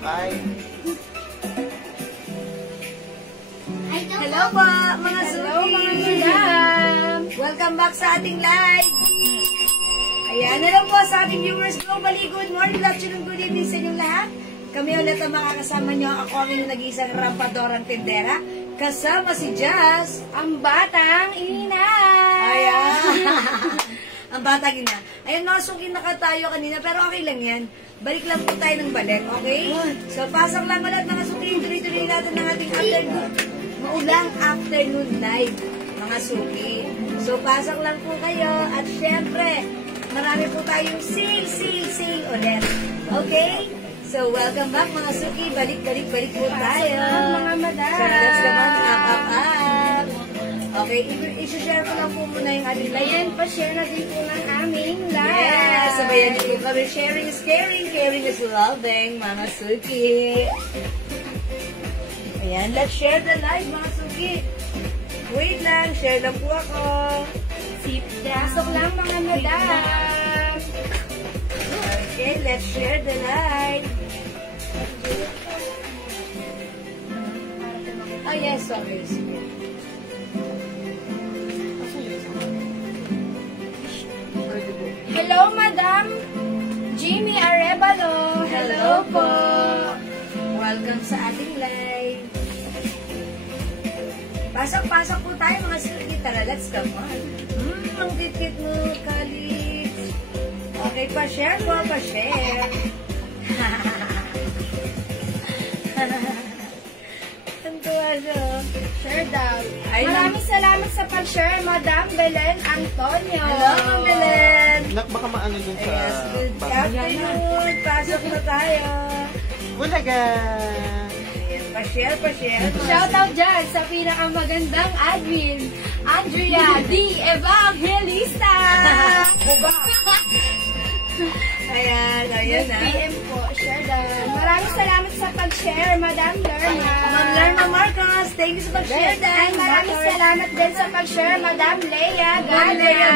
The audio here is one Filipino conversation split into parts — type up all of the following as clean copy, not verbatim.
Bye. Hello po, mga Suki! Welcome back sa ating live! Ayan, alam po sa ating viewers globally, good morning, good afternoon, good evening sa inyong lahat. Kami ulit ang makakasama nyo. Ako ang inyong nag-iisang rampadorang tindera. Kasama si Jazz, ang batang ina! Ayan! Ang batang ina. Ayan, mga Suki, tayo kanina, pero okay lang yan. Balik lang po tayo ng balik, okay? So, pasok lang ulit, mga Suki, tuloy-tuloy natin ng ating afternoon. Maulang afternoon live, mga Suki. So, pasok lang po kayo. At syempre, marami po tayong sale ulit. Okay? So, welcome back, mga Suki. Balik po tayo. Mga madam. So, let's go on, up. Okay, i-share ko lang po muna yung ating live. Ayan, pa-share na din po ng aming live. Yes, sabayan niyo po kami. Sharing is caring, caring is loving, mga Suki. Ayan, let's share the live, mga Suki. Wait lang, share lang po ako. Pasok lang, mga madam. Okay, let's share the live. Oh, yes, sorry. Hello, Madam Jimmy Arevalo. Hello po. Welcome sa ating live. Pasok po tayo, mga Suki. Tara, let's come on. Ang titit mo, Khalid. Okay, pa-share po, pa-share. Ang tuwa siya. Share daw. Ay, Maraming salamat sa pag-share, Madam Belen Antonio. Hello, Ma'am Belen. Baka maano dun sa... Yes, good afternoon. Pasok na tayo. Bulaga! Ayan, pa-share. Shoutout dyan sa pinakamagandang admin, Andrea D. Evangelista. Ayan na. PM po, share daw. Maraming salamat sa pag-share, Madam Lerma. Ma'am Lerma Marcos, thank you sa pag-share And maraming salamat din sa pag-share, Madam Leia Gabia.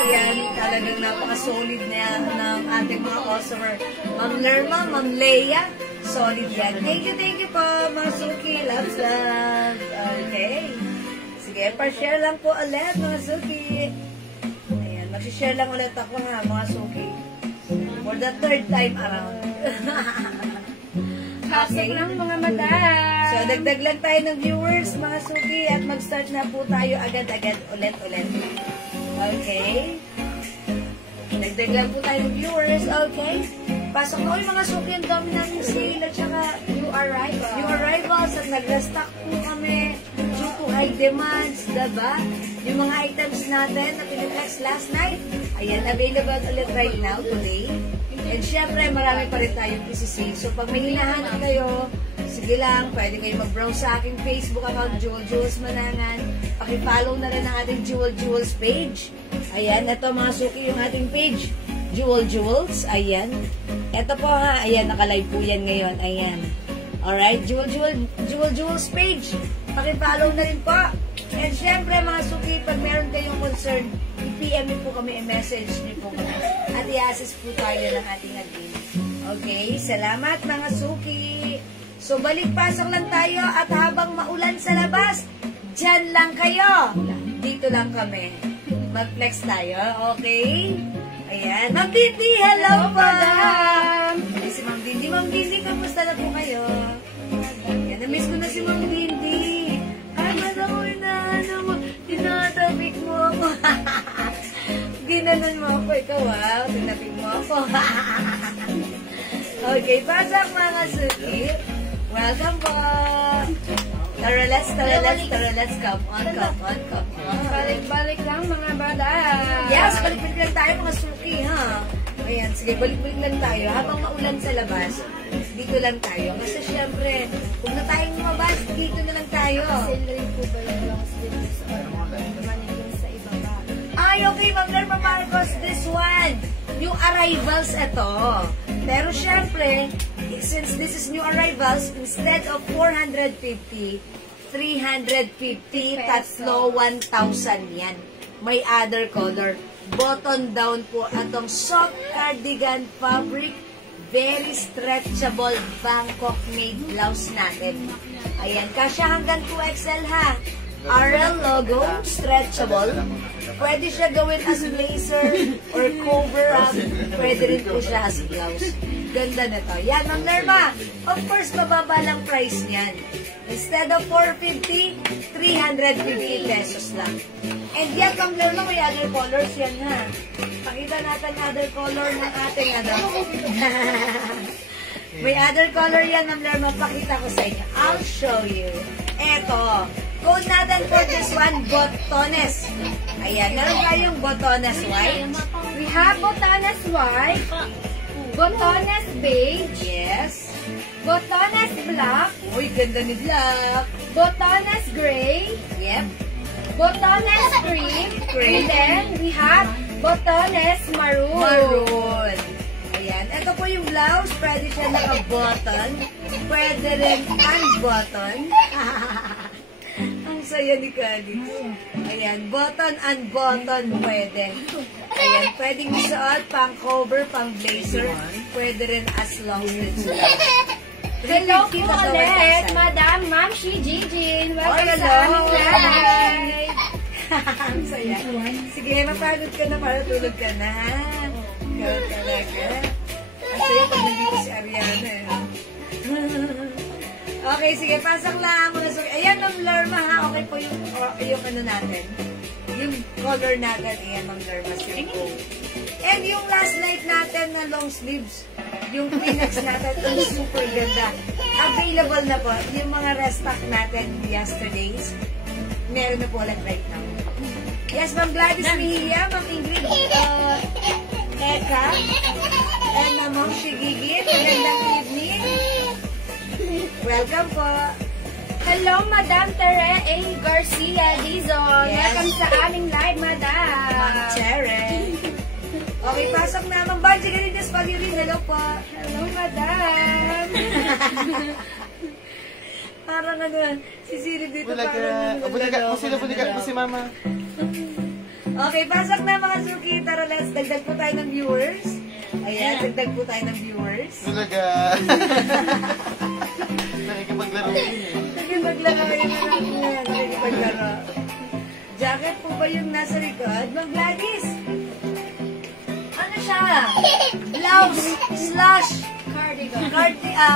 Ayan, talagang napaka-solid na ng ating mga customer. Ma'am Lerma, Ma'am Leia, solid yan. Thank you po, mga Suki. Loves. Okay. Sige, pa-share lang po ulit, mga Suki. Ayan, mag-share lang ulit ako ha, mga Suki. For the third time around. Pasok lang, mga madam. So, dagdag lang tayo ng viewers, mga Suki, at mag-start na po tayo agad-agad ulit. Okay? Dagdag lang po tayo ng viewers, okay? Pasok na ulit, mga Suki, ang dami namin sale at saka New arrivals at nag-restock po kami due to high demands, diba? Yung mga items natin na pinag-flex last night, ayan, available ulit right now, today. And syempre, marami pa rin tayong isi-sale. So, pag may hinahanap kayo, sige lang, pwede kayo mag-browse sa aking Facebook account, Jewel Jewels Manangan. Paki-follow na rin ang ating Jewel Jewels page. Ayan, ito mga Suki yung ating page. Jewel Jewels, ayan. Ito po ha, ayan, naka-live po yan ngayon, ayan. Alright, Jewel Jewels page. Paki-follow na rin po. And syempre mga Suki, pag meron kayong concern, i-PM po kami, i-message niyo po kami. At i-assist po tayo ng ating admin. Okay, salamat mga Suki. So balik-pasok lang tayo at habang maulan sa labas, dyan lang kayo. Dito lang kami. Mag-flex tayo, okay? Ayan. Ma'am Dindi, hello po! Ay, si Ma'am Dindi. Ma'am Dindi, kamusta na po kayo? Ayan, na-miss ko na si Ma'am Dindi. Ay, madam, inaano mo, tinatabik mo ako. Ginanon mo ako, ikaw ha, tinapik mo ako. Okay, pasok mga Suki. Welcome po. Tara, let's come on. Balik-balik lang, mga madam. Yes, balik-balik lang tayo mga Suki, ha? Ayan, sige, balik-balik lang tayo. Habang maulan sa labas, dito lang tayo. Kasi syempre, kung na tayong lumabas, dito na lang tayo. Sale rin po ba yung longs dito sa manigin sa ibaba? Ay, okay, Ma'am Lerma Marcos, this one. Yung arrivals ito. Pero syempre, since this is new arrivals, instead of 450, 350, tatlo, 1,000 yan. May other color. Button down po atong soft cardigan fabric very stretchable Bangkok made blouse natin. Ayan, kasya hanggang 2XL ha. RL logo, stretchable. Pwede siya gawin as blazer or cover up. Pwede rin po siya as blouse. Ganda na to. Yan, Ma'am Lerma. Of course, mababa lang price niyan. Instead of 450, 350 pesos lang. And yan, Ma'am Lerma, may other colors yan ha. Pakita natin other color ng ating ano. May other color yan, Ma'am Lerma. Pakita ko sa inyo. I'll show you. Eto. Code natin for this one, Botones. Ayan, meron tayong Botones white. We have Botones white, Botones beige, Yes. Botones black, Uy, ganda ni Black. Botones gray, Yep. Botones cream, and then we have Botones maroon. Maroon. Ayan. Ito po yung blouse. Pwede siya naka-button. Pwede rin un-button. Ang saya ni Kadix. Ayan. Button, un-button. Pwede. Ayan. Pwedeng isuot pang cover, pang blazer. Pwede rin as long sleeves. Hello po ulit, Madam Ma'am Shi Jijin. Welcome sa aming live. Ang saya. Sige, mapagod ka na para tulog ka na, ha? Ikaw talaga. Ang saya pag nandito si Ariana, eh. Okay, sige, pasok lang muna. Ayan, Ma'am Lerma, ha? Okay po yung ano natin. Yung color natin, ayan, Ma'am Lerma. And yung last night natin na long sleeves, yung Phoenix natin, ang super ganda. Available na po. Yung mga restock natin yesterdays, meron na po ulit right now. Yes, Ma'am Gladys Mejia, Ma'am Ingrid, Eka, and Ma'am Shigigit. Magandang evening. Welcome po. Hello, Madam Tere A. Garcia Dizon. Yes. Welcome sa aming live, Madam. Ma'am Tere. Okay, pasok na. Ma'am Banji Galinas Pagirin. Hello po. Hello, Madam. Parang ano, si Siri dito Bulaga. parang Bulaga. Bulaga po si Mama. Okay, pasok na mga Suki. Tara, let's dagdag po tayo ng viewers. Ayan, dagdag po tayo ng viewers. Bulaga. Nakikipaglaro yun eh. Nakikipaglaro yun na lang yan. Nakikipaglaro. Jacket po ba yung nasa likod? Ma'am Gladys! Ano siya? Blouse slash Cardigan.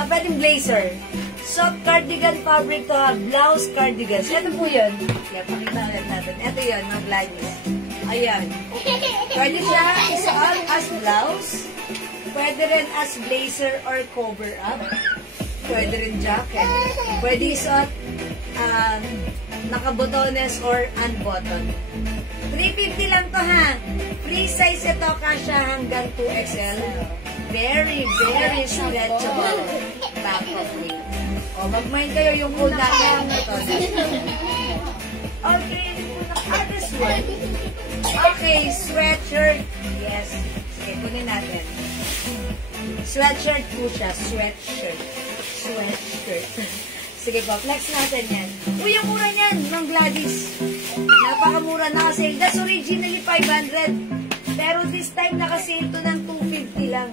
pwedeng blazer. Soft cardigan fabric to ha. Blouse cardigans. Ito po yun. Kaya pakita ulit natin. Ito yun, Ma'am Gladys. Ayan. Pwede siya isuot as blouse. Pwede rin as blazer or cover up. Pwede rin jacket. Pwede isuot nakabotones or unbutton. 350 lang to ha. Free size ito kasya hanggang 2XL. Very, very stretchable. Back of me. O, mag-mind kayo yung cold natin. Okay, this one. Okay, sweatshirt. Yes. Sige, kunin natin. Sweatshirt po siya. Sweatshirt. Sige po, flex natin yan. Uy, ang mura niyan, Ma'am Gladys. Napakamura na kasi. That's originally 500. Pero this time nakasale to ng 250 lang.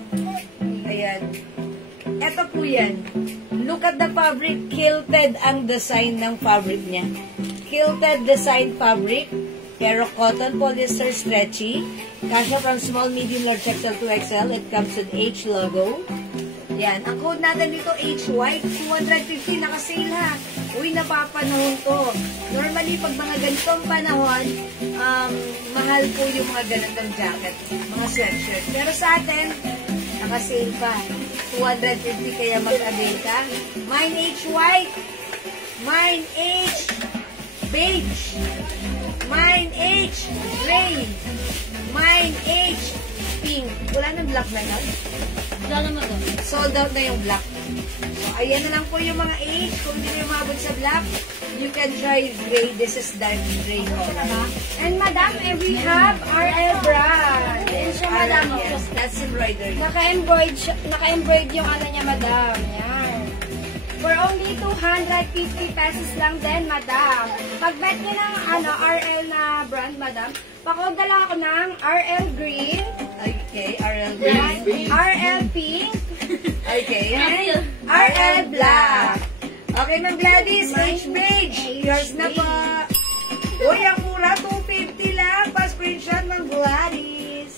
Ayan. Eto po yan. Look at the fabric. Quilted ang design ng fabric niya. Quilted design fabric. Pero cotton, polyester, stretchy. Kasya from small, medium, large, XL to XL. It comes with H logo. Yan. Ang code natin dito, H white. 250. Nakasale ha. Uy, napapanahon to. Normally, pag mga ganitong panahon, mahal po yung mga ganitong jacket. Mga sweatshirt. Pero sa atin, nakasale pa. 250 kaya mag-avail ka. Mine H white. Mine H beige. Mine H gray. Mine H pink. Wala nang black na yun? Wala naman doon. Sold out na yung black. So, ayan na lang po yung mga H. Kung hindi nyo umabot sa black, you can try gray. This is dark gray. And Madam, we have RL brand. Yan siya, Madam. Yes, that's embroidery. Naka-embroid yung ano niya, Madam. Yan. For only 250 pesos lang din, Madam. Pag-bet niyo ng RL na brand, Madam, pakoda lang ako ng RL green. Okay, RL Yan. green. RL pink. Okay, and RL Black. Okay, Ma'am Gladys, H-Beige. Yours na po. Uy, ang mura, 250 lang. Pa-screenshot, Ma'am Gladys.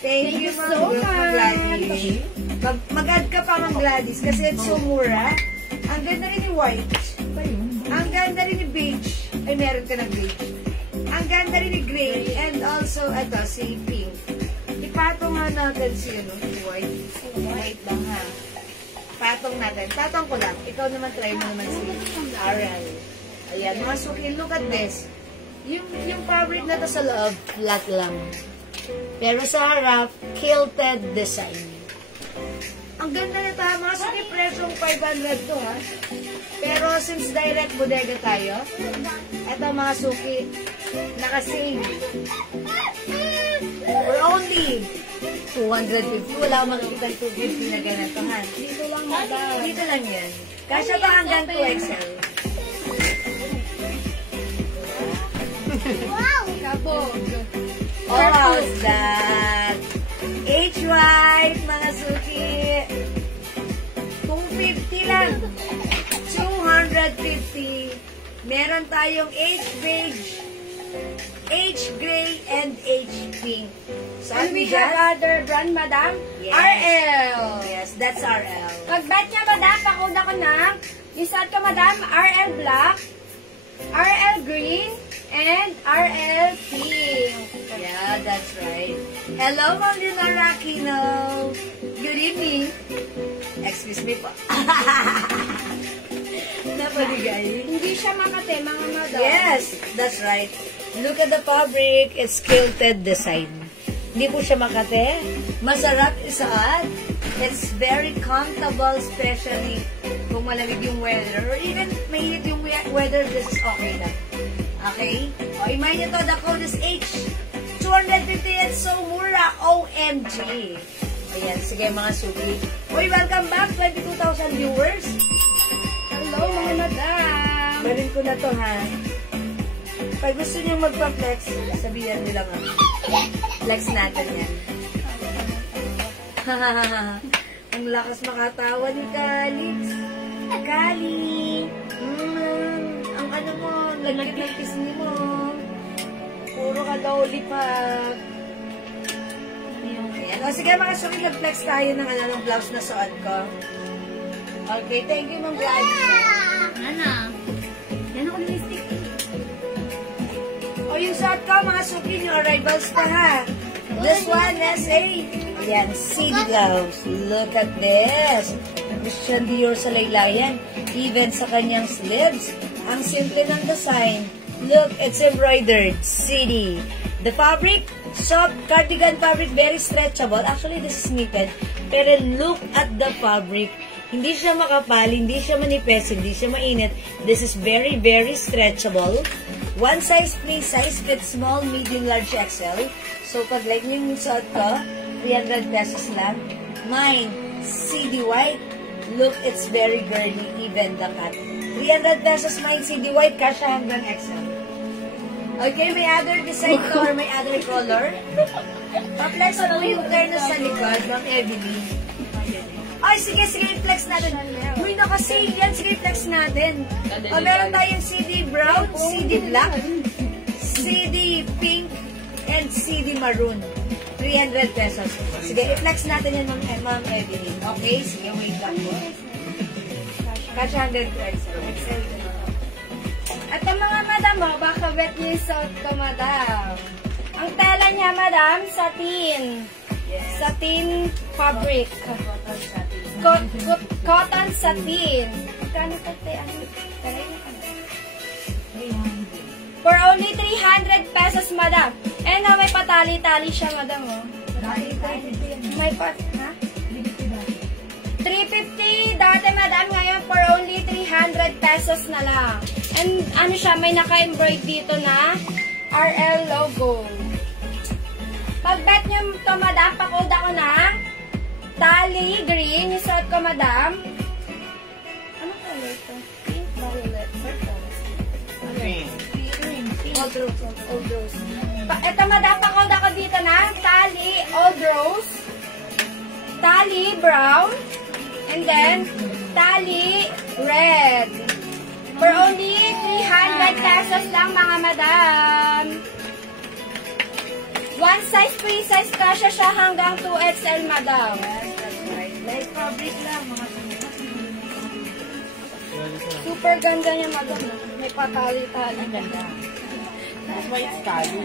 Thank you, Ma'am Gladys. Mag-add ka pa, Ma'am Gladys, kasi it's so mura. Ang ganda rin ni white. Ang ganda rin ni beige. Ay, meron ka ng beige. Ang ganda rin ni gray. And also, ito, si pink. Ipatong nga natin si white. White lang, ha? Patong natin. Patong ko lang. Ikaw naman, try mo naman si RL. Ayan, mga suki, look at this. Yung fabric na to sa loob, flat lang. Pero sa harap, kilted design. Ang ganda na ito, ha? Mga suki, presyong 500 to, ha? Pero since direct bodega tayo, ito mga suki, naka-save. For only 250. Wala akong makikita 250 na ganito, ha? Dito lang, madam. Dito lang yan. Kasya ba hanggang 2XL? Wow! Kabog. Oh, how's that? H-white, mga suki. 250 lang. 250. Meron tayong H-beige, H-gray, and H-pink. So, And we have other brand, madam. Yes. RL. Yes, that's RL. Pag-bet niya, madam, pakoda ko na. Isat ko, madam, RL Black, RL Green, and RL Pink. Yeah, that's right. Hello, Ma'am Leonora Aquino. Good evening. Excuse me po. Napaligay. Hindi siya makate, mga madam. Yes, that's right. Look at the fabric. It's kilted design. Hindi po siya makate. Masarap isuot. It's very comfortable, especially kung malamig yung weather. Or even mainit yung weather, this is okay lang. Okay? O, imay nyo to, the code is H. 250, it's so mura. OMG. Ayan, sige mga suki. Uy, welcome back, 22,000 viewers. Hello, mga madam. Balin ko na to, ha? Pag gusto nyo magpa-flex, sabihan nyo lang, ha? Flex natin yan. Ang lakas makatawa ni Calix. Calix. Ang ano mo, nagkit-nagkis ni mo. Puro ka lollipop. Ayan. O sige mga suki, nag-flex tayo ng ng blouse na suot ko. Okay, thank you, Ma'am Gladys. Ana. Yan ako lipstick. O yung suot ko, mga suki, yung arrivals pa, ha? This one, SA. Ayan, CD blouse. Look at this. Christian Dior sa laylayan. Even sa kanyang sleeves. Ang simple ng design. Look, it's embroidered. CD. The fabric, soft cardigan fabric, very stretchable. Actually, this is knitted. Pero look at the fabric. Hindi siya makapal, hindi siya manipis, hindi siya mainit. This is very, very stretchable. One size, free size, fits small, medium, large, XL. So, pag like nyo yung suot ko, 300 pesos lang. Mine, CD white. Look, it's very girly, even the cut. 300 pesos mine, CD white, kasha hanggang XL. Okay, may other design to or may other color? Pa-flex mo yung fairness sa likod, Ma'am Evelyn. Ay, sige, i-flex natin. Uy, naka-sale yan. Sige, i-flex natin. O, meron tayong CD brown, CD black, CD pink, and CD maroon. 300 pesos. Sige, i-flex natin yan, Ma'am Evelyn. Okay, sige, wait lang po. Cash 100 XL. At ang mga madam mo, baka bet niyo yung suot ko, madam. Ang tela niya, madam, satin. Yes. Satin fabric. Cotton satin. Kano pa tayo? For only 300 pesos, madam. And may patali-tali siya, madam, oh. May ha? 350 dati, madam. Ngayon, for only 300 pesos na lang. And ano siya, may naka-embroid dito na RL logo. Pag-bet nyo to, madam, pakoda ko na tali green. Yung suot ko, madam. Ano color to? Pink, violet, purple. Green. Old rose. Old rose. Ito, madam, pakoda ko dito na tali old rose. tally brown, and then tally red. For only 300 pesos lang mga madam. One size, free size kasha siya hanggang 2XL madam. That's right. Light fabric lang, mga Super ganda niya madam. May patali-tali. ang ganda. That's why it's talo.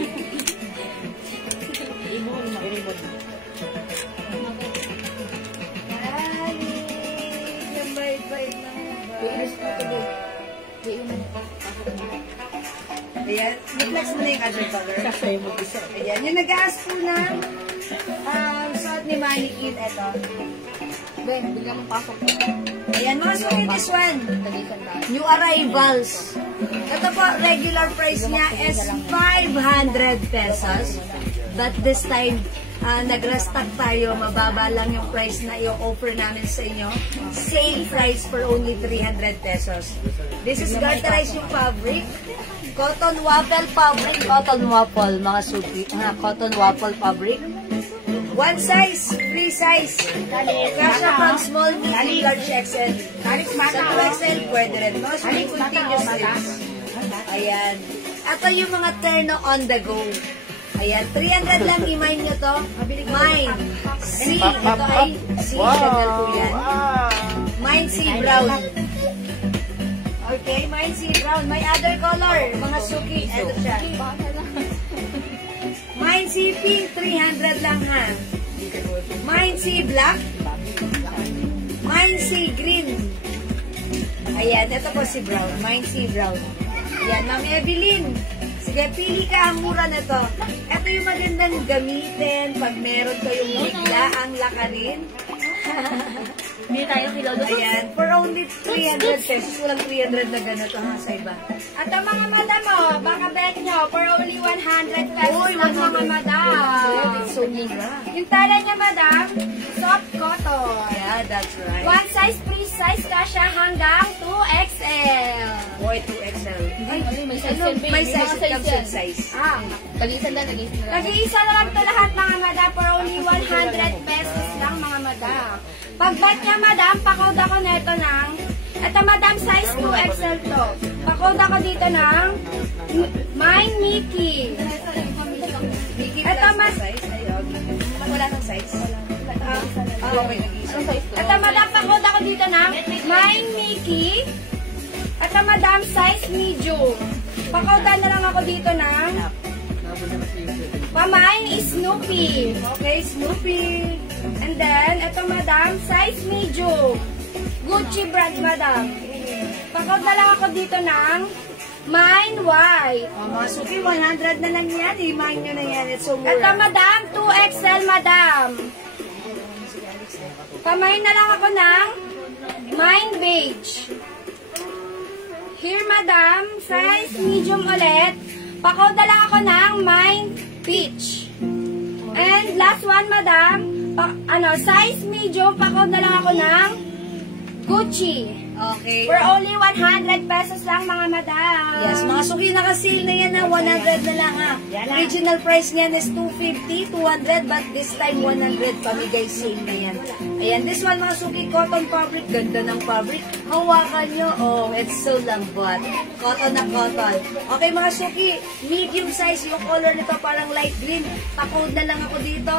Tali. Yung bait-bait na Ayan. I-flex mo na yung other color. Kasi yung mag-isa. Ayan. Yung nag-ask po ng suot ni Mannequin. Ito. Ben, bigyan mong pasok ko. Ayan. Mga sulit this one. Talisan tayo. New arrivals. Ito po, regular price niya is 500 pesos. But this time, nag-restock tayo. Mababa lang yung price na i-offer namin sa inyo. Sale price for only 300 pesos. This is garterized yung fabric. Cotton waffle fabric. Cotton waffle, mga suki. Cotton waffle fabric. One size, free size. Kasha from small, medium, large XL. Sa 2XL, pwede rin. Mga suki, continuous strips. Ayan. Ito yung mga terno on the go. Ayan, 300 lang i-mine nyo to. Mine. C. Ito ay C. Chanel po yan. Mine C brown. Okay, mine C brown. May other color. Mga suki. Ito siya. Mine C pink. 300 lang ha. Mine C black. Mine C green. Ayan, ito po si brown. Mine C brown. Ayan, Ma'am Evelyn. Sige, pili ka ang mura na to. Ito yung magandang gamitin pag meron kayong bigla ang lakarin. Hindi tayo kilolo. Ayan, for only 300 pesos. Walang 300 na ganito ha sa iba. At ang mga madam mo, baka bet nyo, for only 100 pesos lang mga madam. It's so mura. Yung tala niya madam, soft cotton. Yeah, that's right. One size, free size ka siya hanggang 2XL. Boy, 2XL. Ay, may Ano, may size, it comes in size. Ah, Talisan lang, talisan lang. nag-iisa na lang ito lahat mga madam for only 100 pesos lang mga madam. Pag bet niya madam, pakode ako neto ng, ito madam size 2XL to. Pakode ako dito ng Mine Mickey. Mickey Ito, plus mas- size. Ay, okay. Wala kang size? Okay, nag-iisa. Ito madam, pakode ako dito ng Mine Mickey. Ito madam size medium. Pakode na lang ako dito ng Pamine Snoopy. Okay, Snoopy. And then, ito madam, size medium. Gucci brand madam. Pakod na lang ako dito ng Mine White. Mga suki, 100 na lang yan. I-mine nyo na yan. It's so mura. Ito madam, 2XL madam. Pamain na lang ako ng Mine Beige. Here madam, size medium ulit. Pakod na lang ako ng Mine Peach. And last one madam, size medium, pakod na lang ako ng Gucci. Okay. For only 100 pesos lang mga madam. Yes, mga suki naka-sale na yan na 100 na lang ha. Original price niyan is 250, 200, but this time 100 pamigay sale na yan. Ayan, this one mga suki, cotton fabric, ganda ng fabric. Hawakan nyo, oh, it's so lambot. Cotton na cotton. Okay mga suki, medium size, yung color nito parang light green. Pa-code na lang ako dito,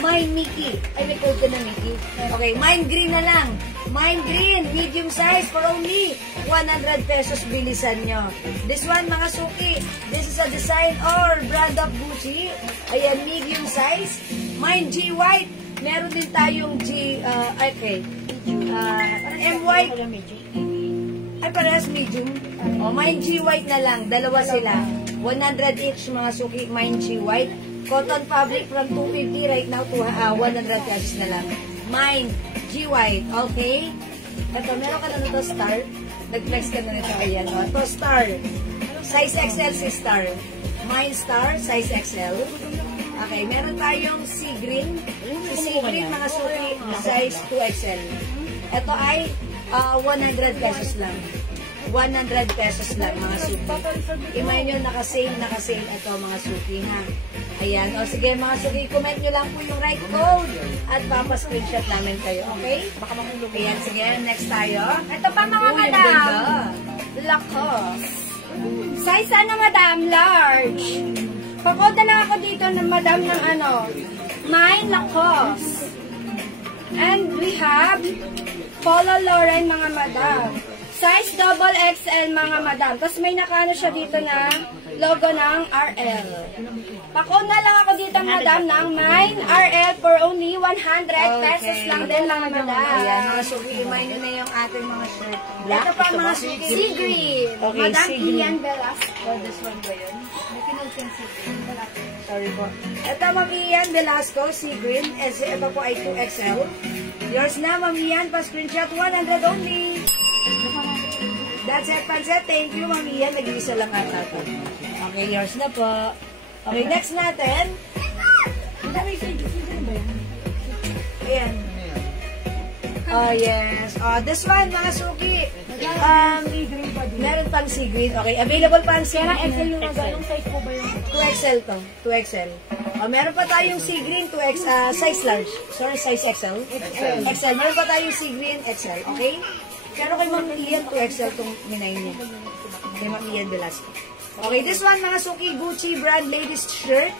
Mine Mickey. Ay, may code ka na Mickey. Okay, Mine Green na lang. Mine Green, medium size for only 100 pesos, bilisan nyo. This one mga suki, this is a design or brand of Gucci. Ayan, medium size. Mine G White. Meron din tayong M White. Ay, parehas medium. O, Mine G White na lang. Dalawa sila. 100 each mga suki, Mine G White. Cotton fabric from 250 right now to 100 pesos na lang. Mine G White. Okay? Ito, meron ka na nito star. Nag-flex ka na nito. Ayan. O, ito star. Size XL si star. Mine star, size XL. Okay, meron tayong sea green. Si sea green, mga suki, size 2XL. Ito ay 100 pesos lang. 100 pesos lang, mga suki. Imay nyo, naka-sale ito, mga suki, ha. Ayan. O sige, mga suki, comment nyo lang po yung right code at papa-screenshot namin kayo. Okay? Baka mahulog. Ayan, sige. Next tayo. Ito pa mga Uy, ang madam. ganda. Lacoste. Size ano madam? Large. Pakoda lang ako dito ng madam ng ano. Mine Lacoste. And we have Polo Lauren mga madam. Size double XL mga madam. Tapos may nakaano siya dito na logo ng RL. Pakuna lang ako dito madam ng mine RL for only 100 pesos lang din mga madam. Ayan, mga suki, remind nyo na yung ating mga shirt. Black. Ito pa mga suki. Sea green. Okay, Madam sea green. Ian Velasco. Oh, this one ba yun? Sorry po. Ito, Ma'am Ian Velasco, sea green. Ito po ay 2XL. Yours na, Ma'am Ian. Pa-screenshot, 100 only. That's it, Pansет. Thank you, Ma'am Ian. Nag-iisa lang ata ito. Okay, yours na po. Okay, next natin. Ayan. Oh, yes. Oh, this one, mga suki. Meron pang sea green. Okay, available pa ang sea green. XL yung ganong size po ba yun? 2XL to. 2XL. Oh, meron pa tayong sea green, size large. Sorry, size XL. XL. Meron pa tayong sea green, XL. Okay? Pero kay Ma'am Ian, 2XL itong minay niya. Kay Ma'am Ian Velasco. Okay, this one, mga suki, Gucci brand ladies shirt.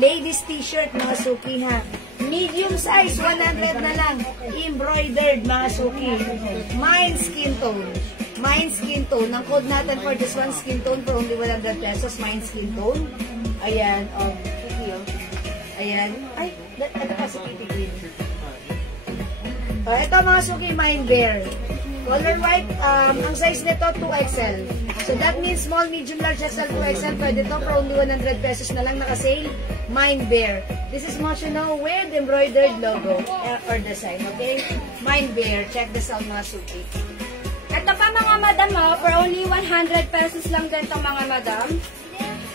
Ladies t-shirt, mga suki ha. Medium size, 100 na lang. Embroidered, mga suki. Mine skin tone. Mine skin tone. Ang code natin for this one, skin tone for only 100 pesos. Mine skin tone. Ayan, oh. Ayan. Ay, ano pa sa Kitty Green? Ito mga suki, Mine Bear. Color white, ang size nito 2XL. So that means small, medium, large, XL, 2XL. Pwede ito for only 100 pesos na lang naka-sale. Mine Bear. This is Moschino with embroidered logo or design. Okay? Mine Bear. Check this out mga suki. Ito pa mga madam for only 100 pesos lang din ito mga madam.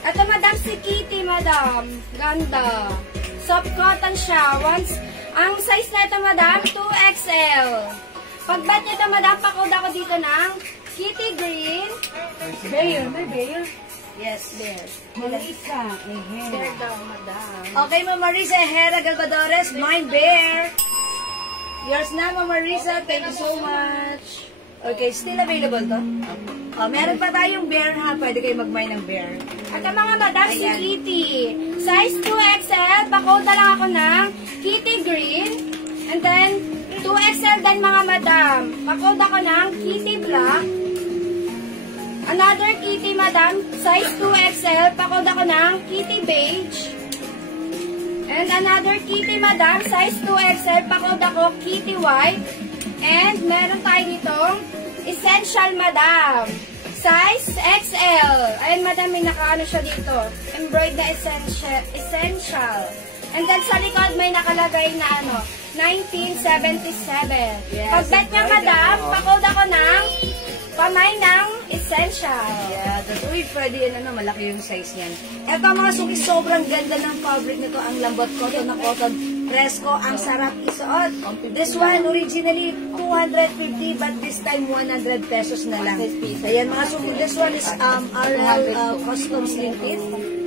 Ito madam si Kitty madam. Ganda. Soft cotton siya. Ang size na ito madam 2XL. Pag-bet nito, madam, pakod ako dito ng Kitty Green. Bear, may bear. Yes, there. Marisa, There daw, madam. Okay, Ma'am Marisa Herrera Galvadores, Mine Bear. Yours na, Ma'am Marisa. Thank you so much. Okay, still available to? Oh, meron pa tayong bear ha. Pwede kayo mag-mine ng bear. At ang mga madam, si Ayan. Kitty. Size 2XL. Pakod lang ako ng Kitty Green. And then, 2XL din mga madam. Pakod ako ng Kitty Black. Another Kitty madam, size 2XL. Pakod ako ng Kitty Beige. And another Kitty madam, size 2XL. Pakod ako Kitty White. And meron tayo ditong Essential madam. Size XL. Ayun madam, may nakaano siya dito. Embroidered na essential. And then sa likod may nakalagay na ano, 1977. Yes, Pag-bet niya madam, pakod ako ng pamay ng essential. Yeah, that's uy, pwede yan, ano, malaki yung size niyan. Eto mga suki, sobrang ganda ng fabric nito. Ang lambot, cotton na cotton. Fresco, ang sarap isuot. This one, originally 250, but this time 100 pesos na lang. Ayan mga suki, this one is RL custom slim fit.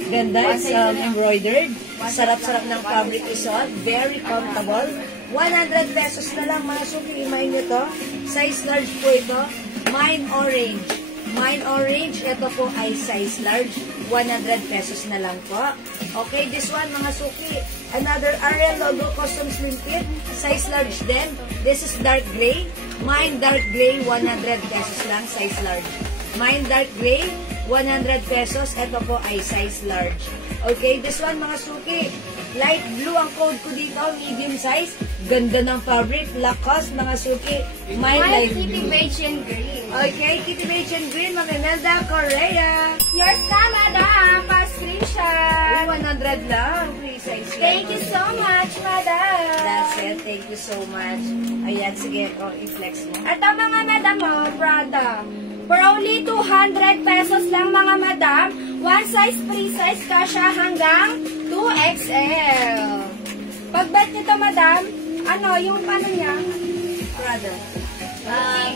Ganda, it's embroidered. Sarap-sarap ng fabric isuot. Very comfortable. 100 pesos na lang mga suki, imahin nyo to. Size large po ito. Mine orange. Mine orange, ito po ay size large. 100 pesos na lang po. Okay, this one mga suki. Another RL logo custom slim fit. Size large din. This is dark gray. Mine dark gray, 100 pesos lang. Size large. Mine dark gray, 100 pesos. Ito po ay size large. Okay, this one mga suki. Light blue ang code ko dito. Medium size. Ganda ng fabric. Lacoste mga suki. Mine light Kitty blue. Beige and Green. Okay, Kitty Beige and Green. Maminelda Correa. Yours na madam, pa-screenshot. 100 lang. Free size lang. Thank you so much madam. That's it. Thank you so much. Ayan, sige. I-flex mo. Ito mga madam Prada. For only 200 pesos lang mga madam. One size, free size ka siya hanggang 2XL. Pag-bet nito madam, ano, yung paano niya? Prada.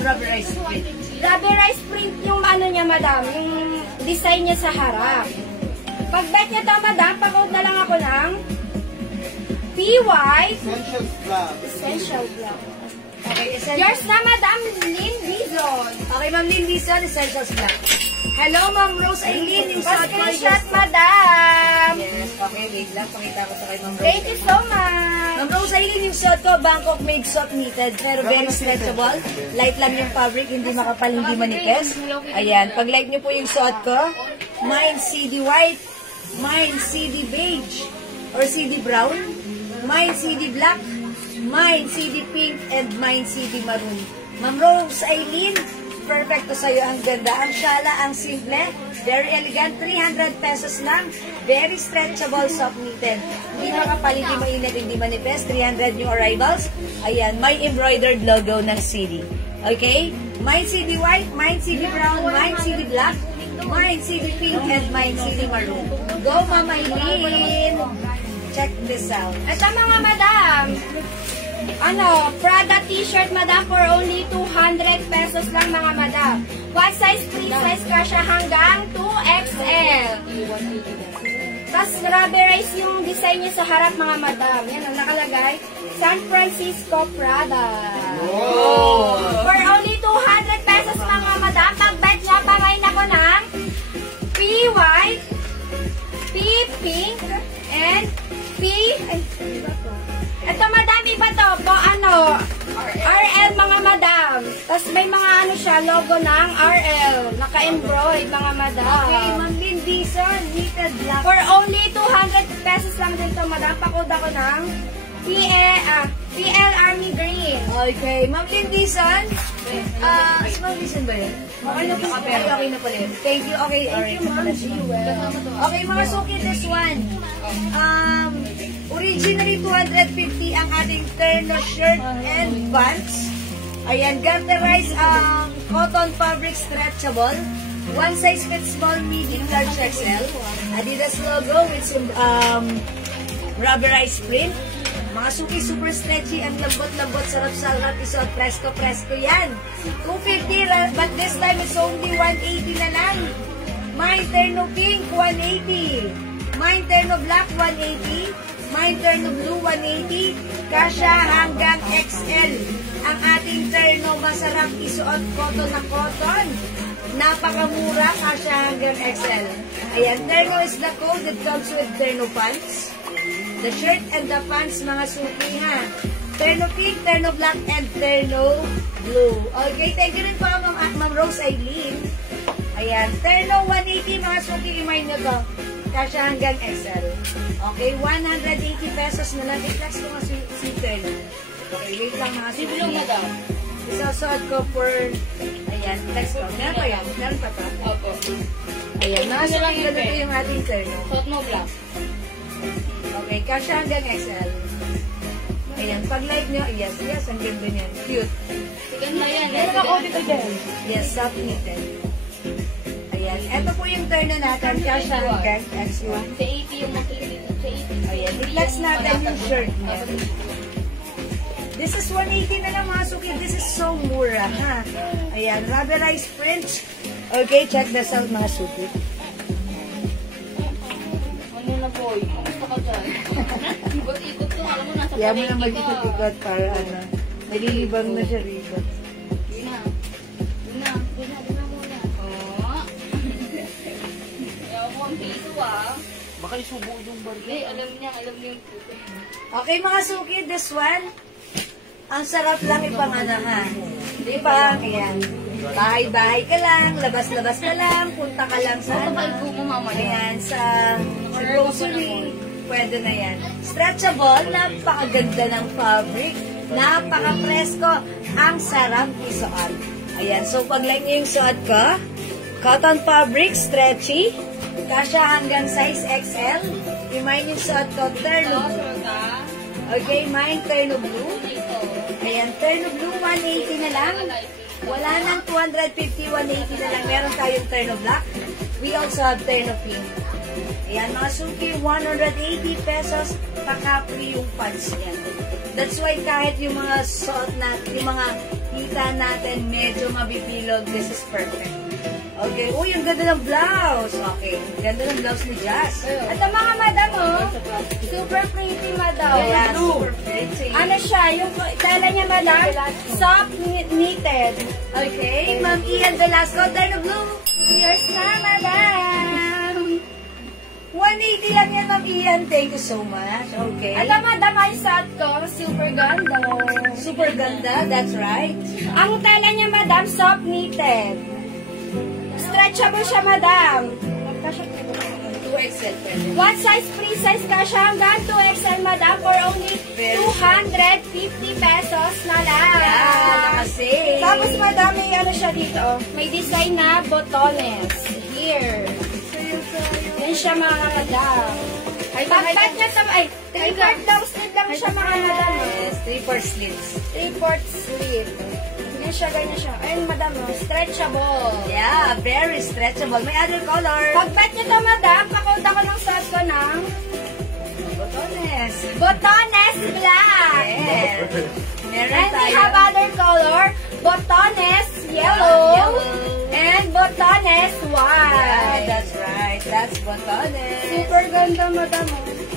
Rubberized print. Rubberized print yung ano niya madam, yung design niya sa harap. Pag bet niya to, madam, pakod na lang ako ng PY Essentials Club. Essential Black. Okay, Yours na, Madam Lynn Dizon. Okay, Ma'am Lynn Dizon, Essentials Black. Hello, Ma'am Rose Aileen, yung shot ko. Pa-screenshot, Madam. Yes, okay, wait lang. Pakita ko sa kay Ma'am Rose. Thank you so much. Ma'am Rose Aileen, yung shot ko, Bangkok made soft knitted, pero very stretchable. Light lang yung fabric, hindi makapal, hindi manipis. Ayan, pag like nyo po yung shot ko, mine CD white, mine CD beige, or CD brown, mine CD black, mine CD pink, and mine CD maroon. Ma'am Rose Aileen, perfecto sa'yo. Ang ganda. Ang shala, ang simple. Very elegant. 300 pesos lang. Very stretchable, soft knitted. Hindi makapal, hindi mainit, hindi manipis. 300 new arrivals. Ayan, may embroidered logo ng CD. Okay? Mine CD white, mine CD brown, mine CD black, mine CD pink, and mine CD maroon. Go, Ma'am Aileen! Check this out. Ito mga madam, Prada t-shirt madam for only 200 pesos lang mga madam. One size, free size ka siya hanggang 2XL. Tapos rubberize yung design niya sa harap mga madam. Yan ang nakalagay, San Francisco Prada. Oh! For only 200 pesos mga madam, pag-bet niya pangayin ako ng P-white, P-pink, and ito madam, iba to po, RL mga madam. Tapos may mga siya, logo ng RL. Naka-embroid mga madam. Okay, Ma'am Lynn Dizon, knitted black. For only 200 pesos lang din to madam. Pakod ako ng PL Army Green. Okay, Ma'am Lynn Dizon. Ma'am Dizon ba yun? Okay na po. Okay na pala yun. Thank you. Okay, alright. Okay, mga suki, this one. Originally, 250 ang ating terno shirt and pants. Ayan, garterized cotton fabric stretchable. One size fits small, medium, large XL. Adidas logo with some rubberized print. Mga suki, super stretchy, ang lambot-lambot, sarap-sarap, isuot, presko-presko yan. 250, but this time it's only 180 na lang. Mine terno pink, 180. Mine terno black, 180. Mine terno blue, 180. Kasya hanggang XL. Ang ating terno, masarap isuot, cotton na cotton. Napakamura, kasya hanggang XL. Ayan, terno is the code that comes with terno pants. The shirt and the pants, mga suki ha. Terno pink, terno black, and terno blue. Okay, thank you rin po Ma'am Rose Aileen. Ayan, terno 180, mga suki, remind nyo to. Kasya hanggang XL. Okay, 180 pesos na lang. I-flex ko nga si terno. Okay, wait lang mga suki. Isasot ko for, ayan, flex ko. Meron pa yan? Meron pa pa? Opo. Ayan, mga suki, ganito yung ating terno. Suot mo black. Okay, kasya hanggang XL. Ayan, pag like nyo, yes, ang ganda niyan. Cute. Ganda yan. Meron ka coffee ka dyan. Yes, soft knitted. Ayan, eto po yung turn na natin. Kasya hanggang XL. Sa 80 yung makikita. Sa 80. Ayan, i-flex natin yung shirt niya. This is 180 na lang mga suki. This is so mura, ha? Ayan, rubberized print. Okay, check this out mga suki. Ano na boy? Kamusta ka dyan? Ikot-ikot to. Alam mo, nasa Kaya mo na mag-ikot-ikot para nalilibang na siya rito. Yun na. Yun na muna. Oo. Ayaw ko ang piso Baka isubo yung bar. Hindi, alam niya yung puto. Okay mga suki, this one, ang sarap lang ipanganahan. Di ba? Ayan. Bahay-bahay ka lang, labas-labas ka lang, punta ka lang sa Kapalgo mo mamaya. ayan, sa grocery. Pwede na yan. Stretchable, napakaganda ng fabric. Napaka-presko. Ang sarap isuot. Ayan, so pag like nyo yung suot ko, cotton fabric, stretchy. Kasya hanggang size XL. Remind yung suot ko, terno blue. Okay, mine terno blue. Ayan, terno blue, 180 na lang. Wala nang 250, 180 na lang. Meron tayong terno black. We also have terno pink. Ayan, mga suki, 180 pesos, paka-free yung pants niya. That's why kahit yung mga suot natin, yung mga kita natin medyo mabipilog. This is perfect. Okay. Uy, ang ganda ng blouse. Okay. Ganda ng blouse ni Jazz. At ang mga madam, oh, super pretty, madam. Ayan, super pretty. Ano siya, yung tela niya, madam, soft knitted. Okay. Ma'am Ian Velasco, turn of blue. Yours na, madam. 180 lang yan, Ma'am Ian. Thank you so much. Okay. At ang madam, ay suot ko, super ganda. Super ganda. That's right. Ang tela niya, madam, soft knitted. Stretchable siya, madam. 2XL pwede. One size, free size ka siya hanggang 2XL, madam, for only 250 pesos na lang. Yeah, nakasave. Tapos, madam, may ano siya dito, oh. May design na botones. Here. Yan siya, mga madam. Pagbat niya sa, ay, 3/4 daw slit lang siya, mga madam. Yes, 3/4 slits. 3/4 slit. Ganyan siya, ganyan siya. Ayun, madam, oh, stretchable. Yeah, very stretchable. May other color. Pagbat niya to, madam, pakot ako ng suot ko ng Botones. botones black. Yes. Meron And we tayo. have other color, botones yellow, Yellow. and botones Yeah, white. that's right. That's botones. Super ganda, madam.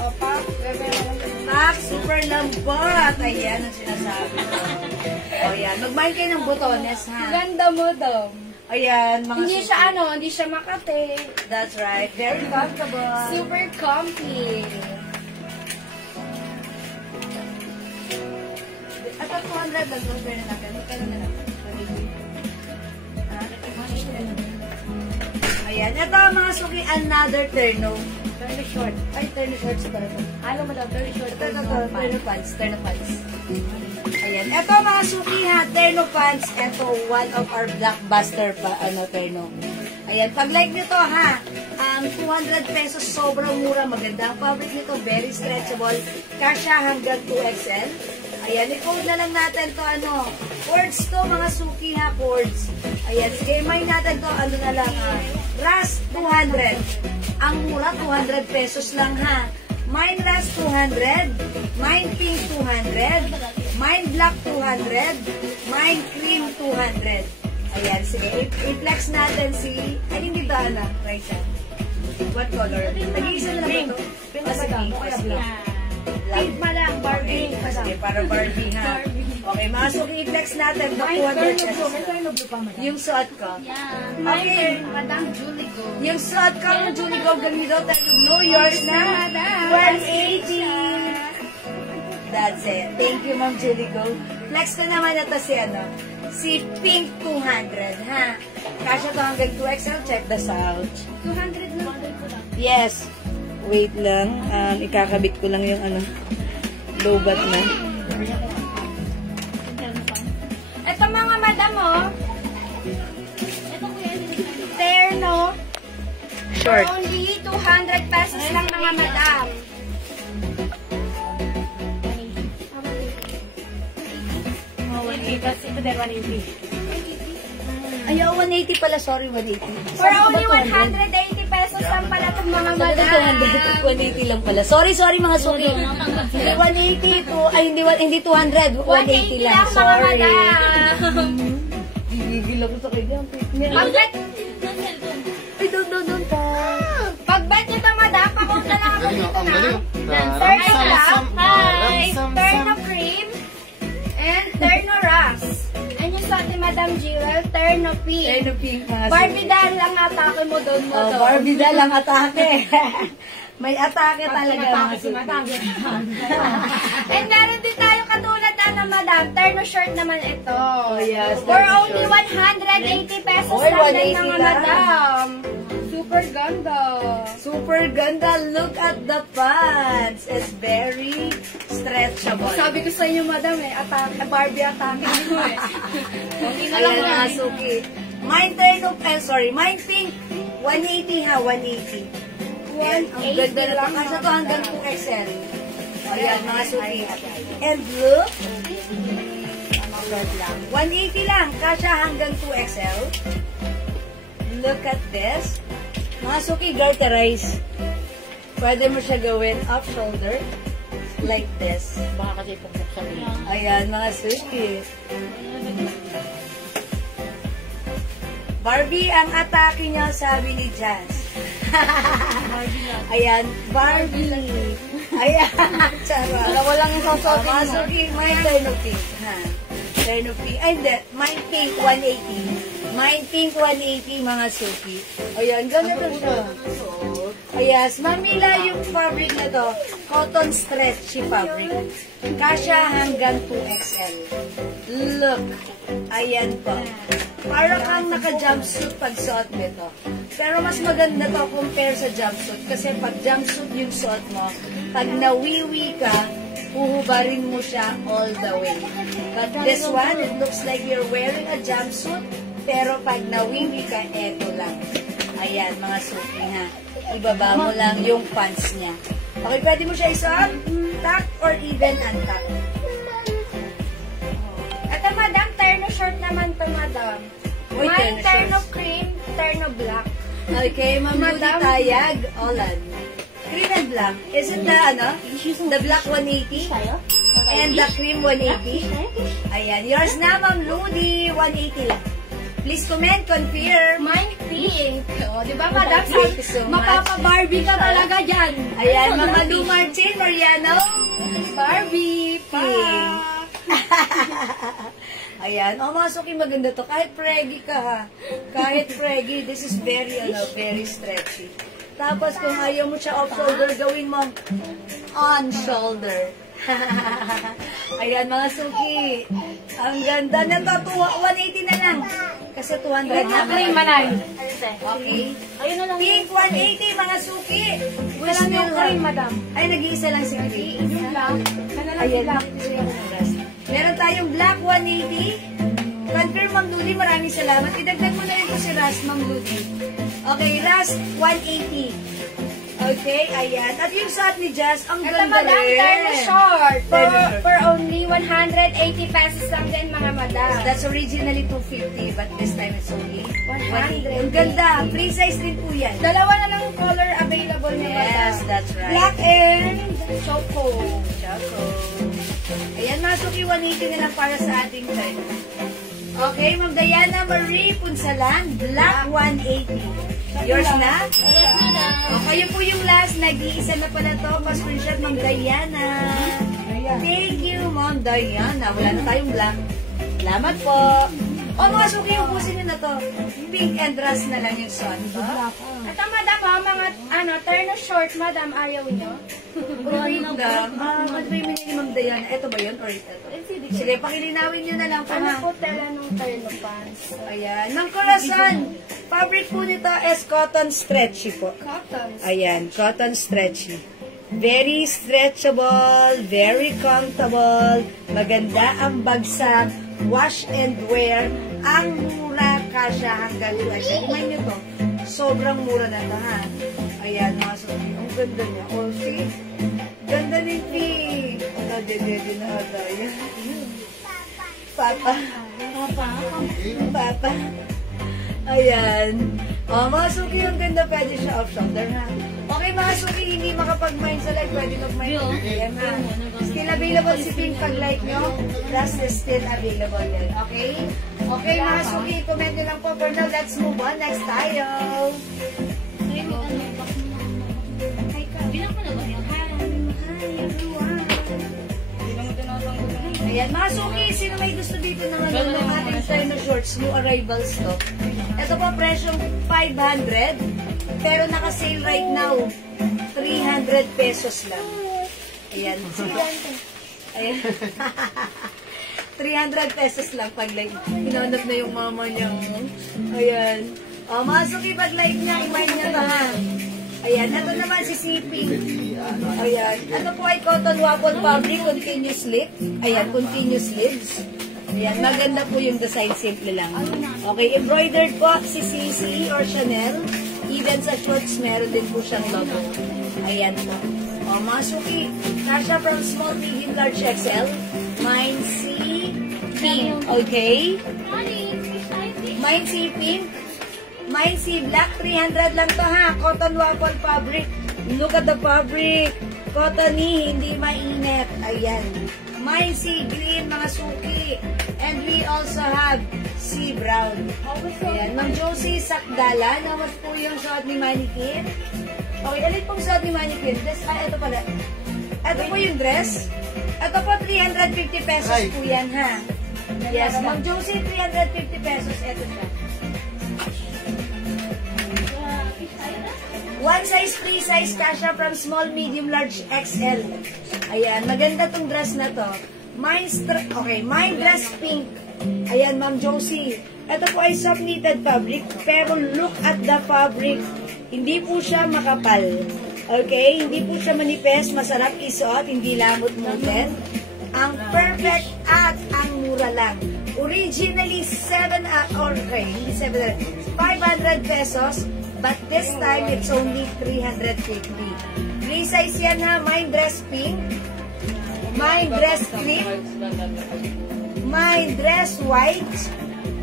Opa, bebe lang. Pak, super lambot. Ayan ang sinasabi ko. O yan, magmahin kayo ng botones, ha? Ganda mo daw. Ayan, mga Hindi siya hindi siya makate. That's right. Very comfortable. Super comfy. At ang 200 lang, doon na natin. Magkano na lang? Ayan, ito ang mga suki, another terno. Terno short. Ay, terno short sa terno. Ano mo daw, terno short. Terno pants. Terno pants. Ayan, ito ang mga suki ha, terno pants. Ito, one of our blockbuster pa, terno. Ayan, pag like nito ha, 200 pesos, sobrang mura, maganda ang fabric nito, very stretchable, kasya hanggang 2XL. Ayan, i-code na lang natin to cords to mga suki ha, cords. Ayan, sige, may natin to, na lang Ras 200. Ang mura, 200 pesos lang ha. Mine Ras 200, Mine Pink 200, Mine Black 200, Mine Cream 200. Ayan, sige, i-flex natin hindi ba right siya? What color? Nag-iisa na lang ito. Pink na ba? Pink pa lang, Barbie. Sige, para Barbie ha. Okay, mga suki, i-flex natin. 200 pesos. Yung suot ko. Okay. Madam Julie Go. Yung suot ko ng Julie Go, ganito tayo. Blue, yours na. 180. That's it. Thank you, Ma'am Julie Go. Flex ko naman ito si Pink 200, ha? Kasya to hanggang 2XL. Check this out. 200 na. Yes. Wait lang. Ikakabit ko lang yung lobat na. Ito mga madam, terno. Short. Only 200 pesos lang mga madam. Ayaw, 180 pala. Sorry, 180. For only 180 pesos lang pala itong mga madam. 180 lang pala. Sorry mga suki. Hindi 180 to, hindi 200. 180 lang. mga Sorry. madam. Gigigil ako sa kanya. Pagbat, Ay, doon ka. pagbat nyo ito madam, pakot na lang ako Galing, dito ang na. galing. Terno black, hi, Ram-sam-sam. terno cream, and terno ras. And yung sa ating Madam Jewel, terno pink. Terno pink mga Barbie dahil lang atake mo doon mo to. Barbie na lang atake. May atake talaga mga suki. And meron din tayo katulad madam, terno shirt naman ito. Oh, yes. For only 180 pesos Oy, lang din 180 mga lang. madam. Super ganda. Super ganda. Look at the pants. It's very stretchable. Sabi ko sa inyo madam atake, Barbie atake mo Hindi na lang Ayan mga suki. Mine terno, mine pink. 180 ha, 180. Ayan, ang ganda na lang. Kasi ito hanggang 2XL. Ayan mga suki. And look. 180 lang. Kasya hanggang 2XL. Look at this. Mga suki, garterize. Pwede mo siya gawin off shoulder. Like this. Baka kasi pagkaksabi. Ayan, mga suki. Barbie, ang atake niyo, sabi ni Jazz. Ayan, Barbie. Ayan, charot. Dalawa lang yung sasotin mo. Masuki, may turn of pink. Ha? Turn of pink. Ay, hindi. Mine pink, 180. Mine pink, 180, mga suki. Ayan, ganito siya. Ayan, mamila yung fabric na to. Cotton stretchy fabric. Kasya hanggang 2XL. Look. Ayan po. Para kang naka-jumpsuit pag suot nito. Pero mas maganda to compare sa jumpsuit. Kasi pag jumpsuit yung suot mo, pag nawiwi ka, huhubarin mo siya all the way. But this one, it looks like you're wearing a jumpsuit. Pero pag nawiwi ka, eto lang. Ayan, mga suki ha. Ibaba mo lang yung pants niya. Okay, pwede mo siya isuot, tuck or even untuck. Ito, madam, terno short naman to, madam. Uy, May terno terno shorts. cream, terno black. Okay, Ma'am Ludi Madam. Tayag, Olan. Cream and black. Is it the, the black 180? And the cream 180? Ayan, yours na, Ma'am Ludi, 180 lang. Please comment, confirm. Mine pink. O, di ba, Oh, madam? thank you so much. Mapapa-Barbie ka talaga dyan. Ayan, Mama Lu Martin, Mariano. Barbie. Pink. Ayan, Masuki, maganda to. Kahit preggy ka ha. Kahit preggy, this is very, very stretchy. Tapos kung ayaw mo siya off-shoulder, gawin mo on-shoulder. Ayan, mga suki. Ang ganda na to. 180 na lang. Kasi 200 na. Cream, manay. Okay. Ayun na lang. Pink 180, mga suki. Wala lang yung cream, madam. Ay, nag-iisa lang si Cream. Yun lang. Sana lang Ayan, black. dito siya yung rest. Meron tayong black 180. Confirm, Ma'am Ludi. Maraming salamat. Idagdag mo na rin po si Ras, Ma'am Ludi. Okay, Ras 180. Okay, ayan. At yung suot ni Jazz, ang Ito, ganda madam, rin. terno short. Terno short. For only 180 pesos lang din, mga madam. That's originally 250, but this time it's only 100. 180. Ang ganda. Free size din po yan. Dalawa na lang color available na, madam. Yes, that's right. Black and choco. Choco. Ayan, Masuki, 180 na lang para sa ating time. Okay, Ma'am Diana Marie Punsalan, black 180. Yours na? Yes, madam. Kayo po yung last. Nag-iisa na pala to. Pa-screenshot, Ma'am Diana. Thank you, Ma'am Diana. Wala na tayong black. Salamat po. O, mga suki, ubusin nyo na to. Pink and rust na lang yung son. Ito, madam, mga terno short, madam, ayaw nyo. Wait lang. Ano ba yung minili, Ma'am Diana? Ito ba yun? Or ito? Sige, pakilinawin nyo na lang po, Ano ha? po tela ng terno pants? Ayan. Ng Corazon. Fabric po nito is cotton stretchy po. Cotton. Ayan, cotton stretchy. Very stretchable, very comfortable, maganda ang bagsak, wash and wear, ang mura kasya hanggang 2. Kumain nyo to, sobrang mura na ito ha. Ayan, mga suki, ang ganda niya. Oh, see? Ganda ni Pink. Dede na ata. Papa. Papa. Ayan. Oh, mga suki, yung ganda, pwede siya off-shoulder, ha? Okay, mga suki, hindi makapag-mind sa live, pwede mag-mind. Ayan, ha? Still available si Pink pag like nyo. Plus, is still available yan. Okay? Okay, mga suki, comment nyo lang po. For now, let's move on. Next tayo. Bilang ko na ba yan? Ayan, mga suki, sino may gusto dito ng ating terno shorts, new arrivals to. Ito po, presyong 500, pero naka-sale right now, 300 pesos lang. Ayan. Ayan. 300 pesos lang pag like, hinanap na yung mama niya. Ayan. O, mga suki, pag like niya, i-mind niya na ha. Ayan, ito naman si Sipping. Ayan, ito po ay cotton waffle fabric, continuous slip. Ayan, continuous sleeves. Ayan, maganda po yung design, simple lang. Okay, embroidered po si CC or Chanel. Even sa shorts, meron din po siyang logo. Ayan po. O, mga suki, kasha from small, medium, large, XL. Mine si Pink. Okay? Mine si Pink. Mine si Black, 300 lang to ha. Cotton waffle fabric. Look at the fabric. Cottony, hindi mainit. Ayan. Mine si Green, mga suki. And we also have Josie Brown. Ayan, Ma'am Josie Sakdala. Nawas po yung suot ni Mannequin. Okay, alin pong suot ni Mannequin? Ito pala. Ito po yung dress. Ito po, 350 pesos po yan, ha? Yes, Ma'am Josie, 350 pesos. Ito siya. One size, free size, kasha from small, medium, large, XL. Ayan, maganda tong dress na to. Mine dress pink. Ayan, Ma'am Josie. Ito po ay soft knitted fabric, pero look at the fabric. Hindi po siya makapal. Okay? Hindi po siya manipes, masarap isuot, hindi lamot-mutin. Ang perfect at ang mura lang. Originally, 500 pesos. But this time, it's only 350. Free size yan ha. Mine dress pink. Mine dress cream. Mine dress white.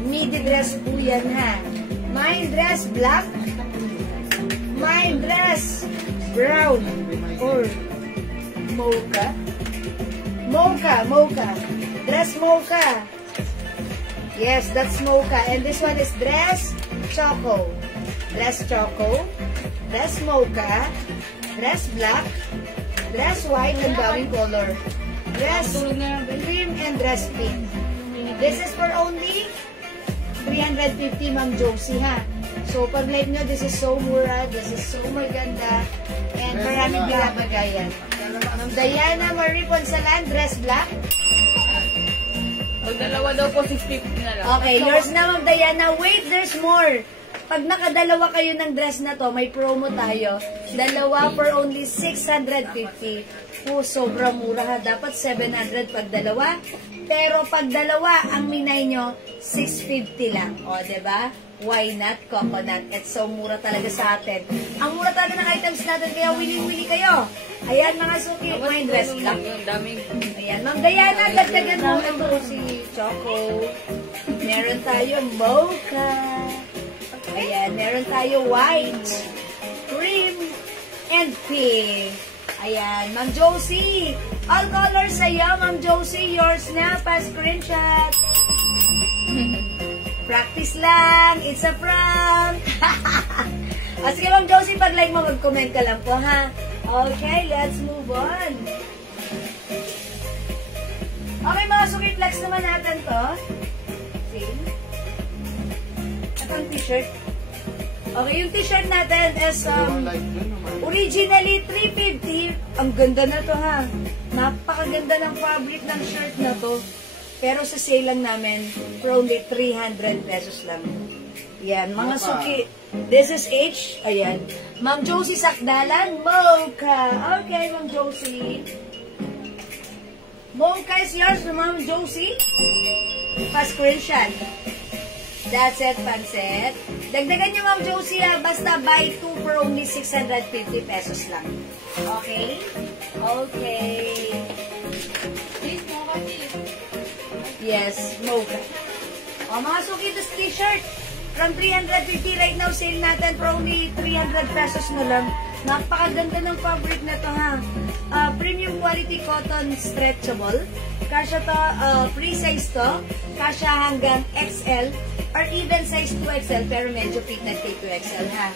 Midi dress po yan ha. Mine dress black. Mine dress brown. Or mocha. Mocha. Dress mocha. Yes, that's mocha. And this one is dress choco. Dress choco, dress mocha, dress black, dress white and bowing color, dress cream and dress pink. This is for only 350, Ma'am Josie, ha? So, pag like nyo, this is so mura, this is so maganda, and maraming binabagayan. Ma'am Diana Marie Ponsalan, dress black. Pag dalawa daw po, 650 na lang. Okay, yours na, Ma'am Diana. Wait, there's more. Pag nakadalawa kayo ng dress na to, may promo tayo. Dalawa for only 650. Oh, sobrang mura ha. Dapat 700 pag dalawa. Pero pag dalawa, ang minay nyo, 650 lang. O, diba? Why not? Coconut. It's so mura talaga sa atin. Ang mura talaga ng items natin, kaya willing-willing kayo. Ayan, mga suki. May dress lang. Ayan, Ma'am Diana, dagdagan mo. Ito si Choco. Meron tayo mocha. Ayan, meron tayo white, cream, and pink. Ayan, Ma'am Josie. All colors sa'yo, Ma'am Josie. Yours na, pa-screenshot. Practice lang. It's a prank. Sige, Ma'am Josie, pag-like mo, mag-comment ka lang po, ha? Okay, let's move on. Okay, mga suki-flex naman natin to. See? Ito ang t-shirt. Okay, yung t-shirt natin is originally 350. Ang ganda na to ha. Napakaganda ng fabric ng shirt na to. Pero sa sale lang namin for only 300 pesos lang. Yan, mga suki. This is H. Ayan. Ma'am Josie Sakdalan, mocha. Okay, Ma'am Josie. Mocha is yours, Ma'am Josie. Pa-screenshot. That's it, pansit. Dagdagan nyo, Ma'am Josie, ha? Basta buy 2 for only 650 pesos lang. Okay? Okay. Please, mocha, please. Yes, mocha. O, mga suki, this t-shirt. From 350 right now, sale natin for only 300 pesos na lang. Napakaganda ng fabric na to, ha? Premium quality cotton stretchable. Kasya to, free size to. Kasya hanggang XL or even size 2XL pero medyo fit na kay 2XL, ha?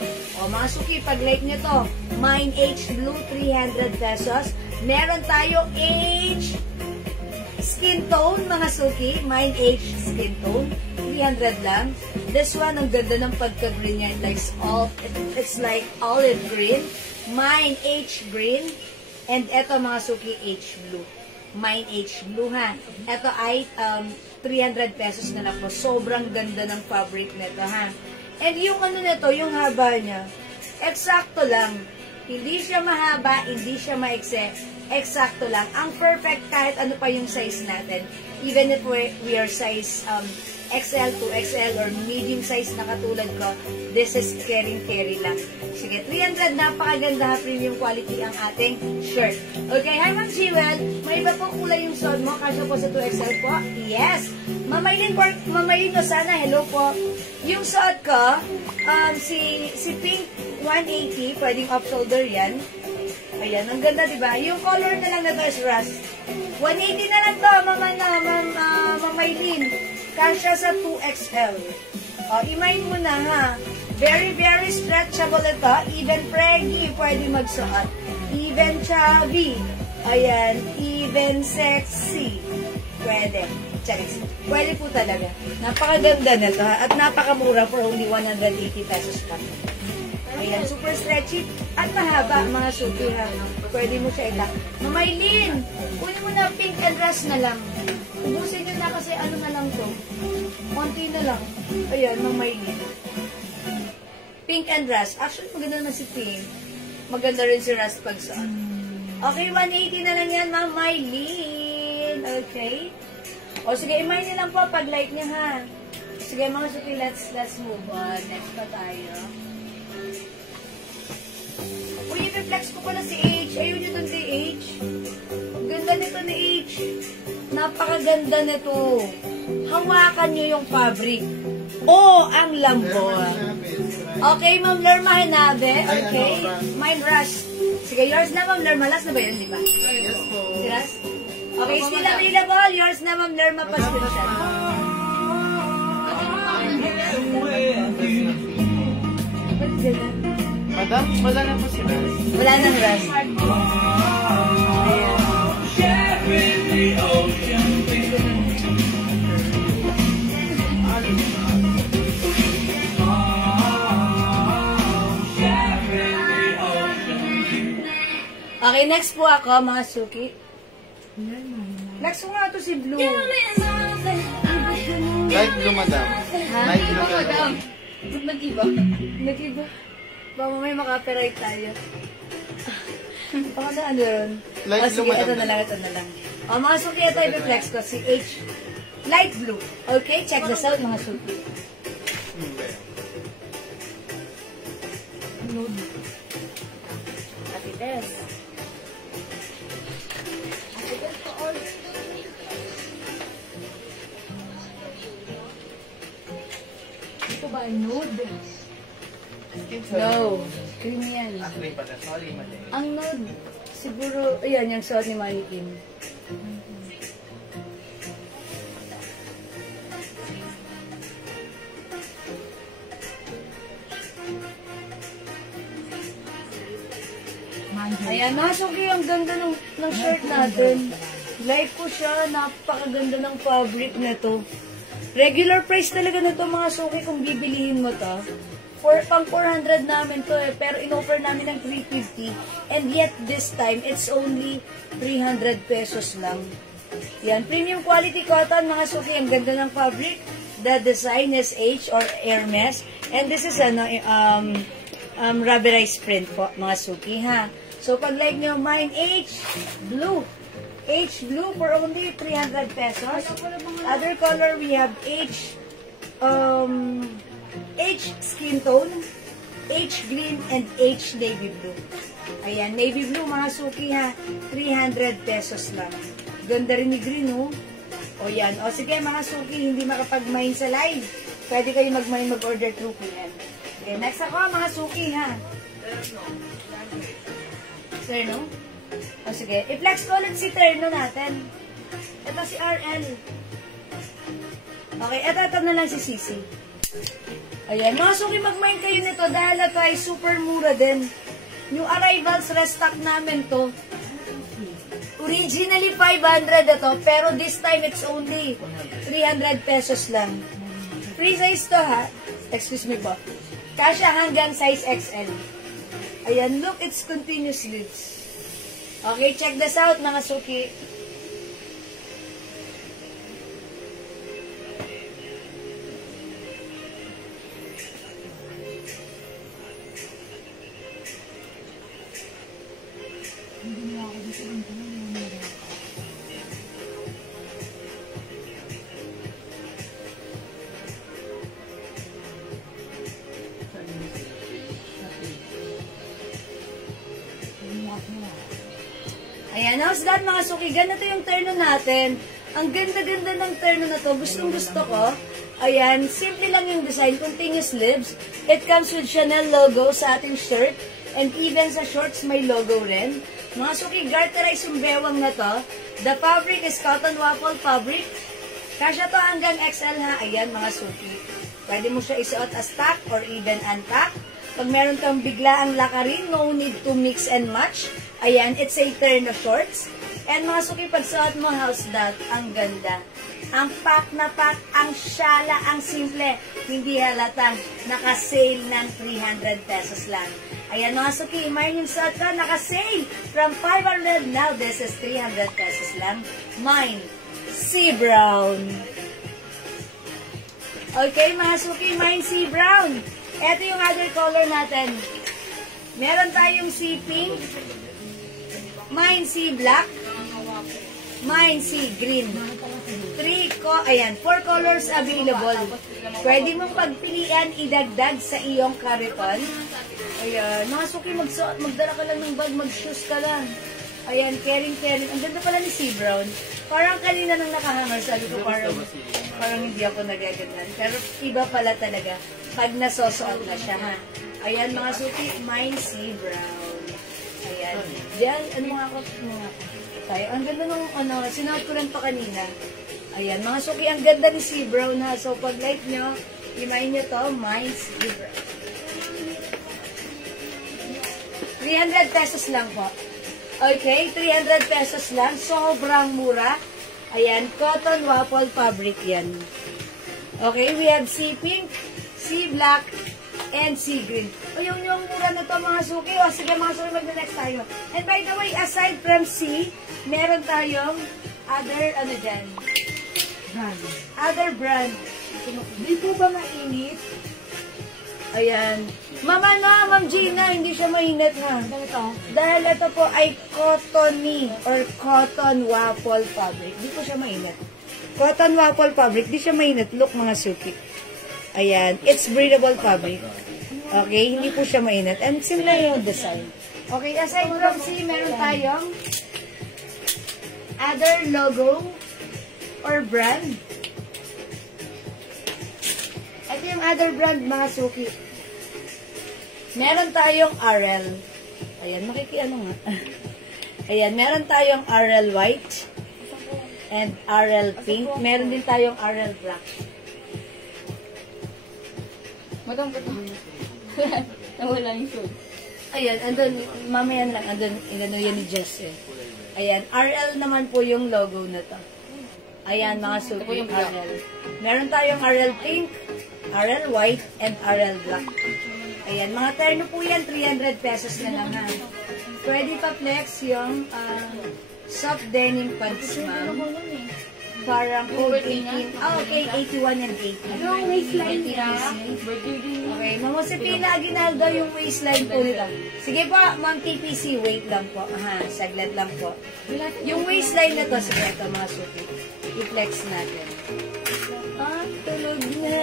O, mga suki, pag-like nyo to, Mine H Blue, 300 pesos. Meron tayo H skin tone, mga suki. Mine H skin tone, 300 lang. This one, ang ganda ng pagka-green niya. It's like olive green. Mine H green. And eto, mga suki, H blue. Mine H blue, ha? Eto ay 300 pesos na lang po. Sobrang ganda ng fabric nito, ha? And yung ano nito, yung haba niya, eksakto lang. Hindi siya mahaba, hindi siya maikse. Eksakto lang. Ang perfect kahit ano pa yung size natin. Even if we are size XL, 2XL, or medium size na katulad ko, this is carry lang. Sige, 300, napakaganda, premium quality ang ating shirt. Okay, hi Ma'am Jewel, may iba po kulay yung suot mo, kasya po sa 2XL po? Yes! Mamaylin ko sana, hello po. Yung suot ko, si Pink 180, pwedeng off-shoulder yan. Ayan, ang ganda, diba? Yung color na lang na to is rust. 180 na lang to, Mamaylin. Kasya sa 2XL. Imayin mo na ha. Very, very stretchable ito. Even preggy, pwede magsuot. Even chubby. Ayan, even sexy. Pwede. Charis. Pwede po talaga. Napakaganda na ito ha. At napakamura for only 180 pesos pa. Ayan, super stretchy at mahaba mga suki ha. Pwede mo siya itak. Mamaylin, kunin mo na pink and rust na lang. Ubusin nyo na kasi ano na lang to. Konti na lang. Ayan, mamaylin. Pink and rust. Actually, maganda naman si pink. Maganda rin si rust pag saan. Okay, 180 na lang yan, Ma'am Maylin. Okay. O sige, imay niyo lang po pag like niya ha. Sige mga suki, let's move on. Next pa tayo. Uy, i-reflex ko pala si H. Ayun nyo dun si H. Ganda nito ni H. Napakaganda nito. Hawakan nyo yung fabric. Oh, ang lambot. Okay, Ma'am Lerma Hanabe. Okay. Mine Rush. Sige, yours na, Ma'am Lerma. Last na ba yun, di ba? Yes po. Si Rush? Okay, still available. Yours na, Ma'am Lerma Pascual. Madam, wala na po sila. Wala nang Rush. Okay, next po ako, mga suki. Next ko nga ito si Blue. Light blue, madam. Light blue, madam. Nag-iba. Nag-iba. Baka may makapiright tayo. Baka na ano ron? Light blue, Sige, madam. ito na lang. Mga suki, ito i-reflex ko. Si H. Light blue. Okay, check this out, mga suki. Ate Tess. Ito ba ay nude? No. Creamy yan. Sorry, madam. Ang nude, siguro, ayan, yung suot ni Mannequin. Ayan, nasuki ang ganda ng shirt natin. Like ko siya, napakaganda ng fabric nito. Regular price talaga nito mga suki kung bibilihin mo to. Pang 400 namin to pero in-offer namin ng 350. And yet this time, it's only 300 pesos lang. Yan, premium quality cotton mga suki, ang ganda ng fabric. The design is H or Hermes. And this is rubberized print po mga suki ha. So, pag like nyo, mine H blue. H blue for only 300 pesos. Other color, we have H skin tone, H green, and H navy blue. Ayan, navy blue, mga suki ha. 300 pesos lang. Ganda rin ni green, oh. O yan. O sige, mga suki, hindi makapag-mine sa live. Pwede kayo mag-mine, mag-order through PM. Okay, next ako, mga suki ha. Terno? O sige, i-flex ko ulit si Terno natin. Ito si RL. Okay, ito na lang si Sisi. Ayan, mga suki, mag-mine kayo nito dahil ito ay super mura din. New arrivals, restock namin to. Originally 500 ito, pero this time it's only 300 pesos lang. Free size to ha. Excuse me po. Kasya hanggang size XL. Ayan, look, it's continuous sleeves. Okay, check this out mga suki. Ayan, how's that mga suki? Ganito yung terno natin. Ang ganda-ganda ng terno na to. Gustong-gusto ko. Ayan, simple lang yung design. Continuous sleeves. It comes with Chanel logo sa ating shirt. And even sa shorts, may logo rin. Mga suki, garterized yung bewang na to. The fabric is cotton waffle fabric. Kasya to hanggang XL ha. Ayan, mga suki. Pwede mo siya isuot as tack or even untack. Pag meron kang biglaang lakarin, no need to mix and match. Ayan, it's a turn of shorts. And mga suki, pag suot mo, how's that? Ang ganda. Ang pack na pack, ang syala, ang simple. Hindi halatang naka-sale ng 300 pesos lang. Ayan mga suki, mine yung suot ko, naka-sale from 500, now this is 300 pesos lang. Mine, sea brown. Okay mga suki, mine sea brown. Ito yung other color natin. Meron tayong sea pink, mine sea black, mine sea green. 4 colors available. Pwede mong pagpilian, idagdag sa iyong kariton. Ayan, mga suki, magdala ka lang ng bag, mag-shoes ka lang. Ayan, caring. Ang ganda pala ni sea brown. Parang kanina nang nakahanger, sabi ko parang hindi ako nagagandaan. Pero iba pala talaga pag nasosuot na siya, ha. Ayan, mga suki, mine sea brown. Ayan. Diyan, ano mga ako? Tayo. Ang ganda nung, sinuot ko rin pa kanina. Ayan, mga suki, ang ganda ni sea brown, ha. So, pag like nyo, imayin nyo to, mine sea brown. 300 pesos lang po. Okay, 300 pesos lang. Sobrang mura. Ayan, cotton waffle fabric yan. Okay, we have sea pink, sea black, and sea green. O, yung mura na to mga suki. O, sige mga suki, mag-next tayo. And by the way, aside from sea, meron tayong other, dyan? Other brand. Di po ba mainit? Ayan. Ma'am Gina, hindi siya mainit ha. Dahil ito po ay cottony or cotton waffle fabric. Di po siya mainit. Cotton waffle fabric, di siya mainit. Look mga suki. Ayan. It's breathable fabric. Okay, hindi po siya mainit. And similar yung design. Okay, aside from C, meron tayong other logo or brand. Ito yung other brand, mga suki. Meron tayong RL. Ayan, makikiano nga. Ayan, meron tayong RL white and RL pink. Meron din tayong RL black. Madam, nawala yung show. Ayan, andun, mamaya lang, andun, yan ni Jess eh. Ayan, RL naman po yung logo na to. Ayan, mga suki, RL. Meron tayong RL pink, RL white, and RL black. Ayan, mga terno po yan, 300 pesos na lang ha. Pwede pa flex yung soft denim pants, ma'am. Parang code 18. Okay, 81 and 80. Yung waistline niya. Okay, Ma'am Josepina Aguinaldo, yung waistline po nito. Sige po, Ma'am TPC, wait lang po. Saglit lang po. Yung waistline na to, sige ito mga suki. I-flex natin. Tulog na.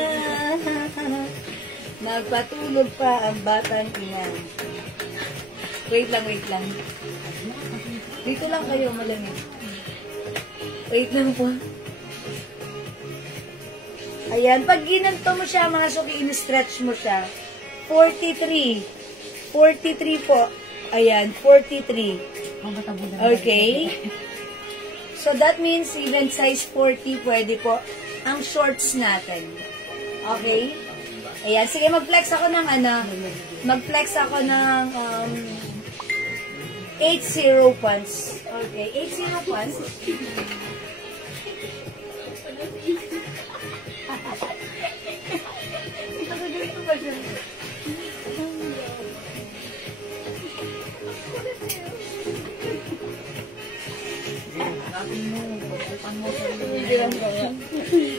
Nagpatulog pa ang batang ina. Wait lang. Dito lang kayo, malamig. Wait lang po. Ayan, pag ginanto mo siya, mga suki, in-stretch mo siya. 43. 43 po. Ayan, 43. Okay. So, that means even size 40 pwede po ang shorts natin. Okay? Ayan, sige, mag-flex ako ng mag-flex ako ng 80 pants. Okay, 80 pants. Ganito ba siya?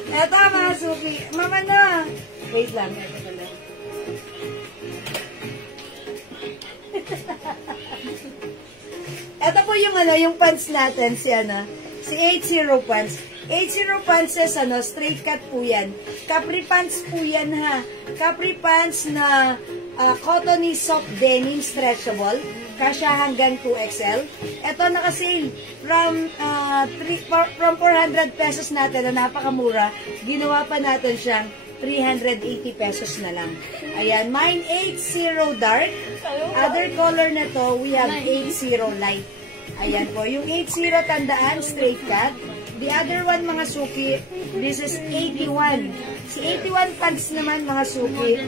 Eto mga suki. Mama na. Wait lang. Eto pala. Ito po yung yung pants natin, si 80 pants. 80 pants is straight cut po yan. Capri pants po yan ha. Capri pants na cottony soft denim stretchable. Kasya hanggang 2XL. Ito naka-sale from 400 pesos natin na napakamura. Ginawa pa natin siyang 380 pesos na lang. Ayan, mine 80 dark. Other color na to, we have 80 light. Ayan po, yung 80 tandaan, straight cut. The other one, mga suki, this is 81. Si 81 pants naman, mga suki,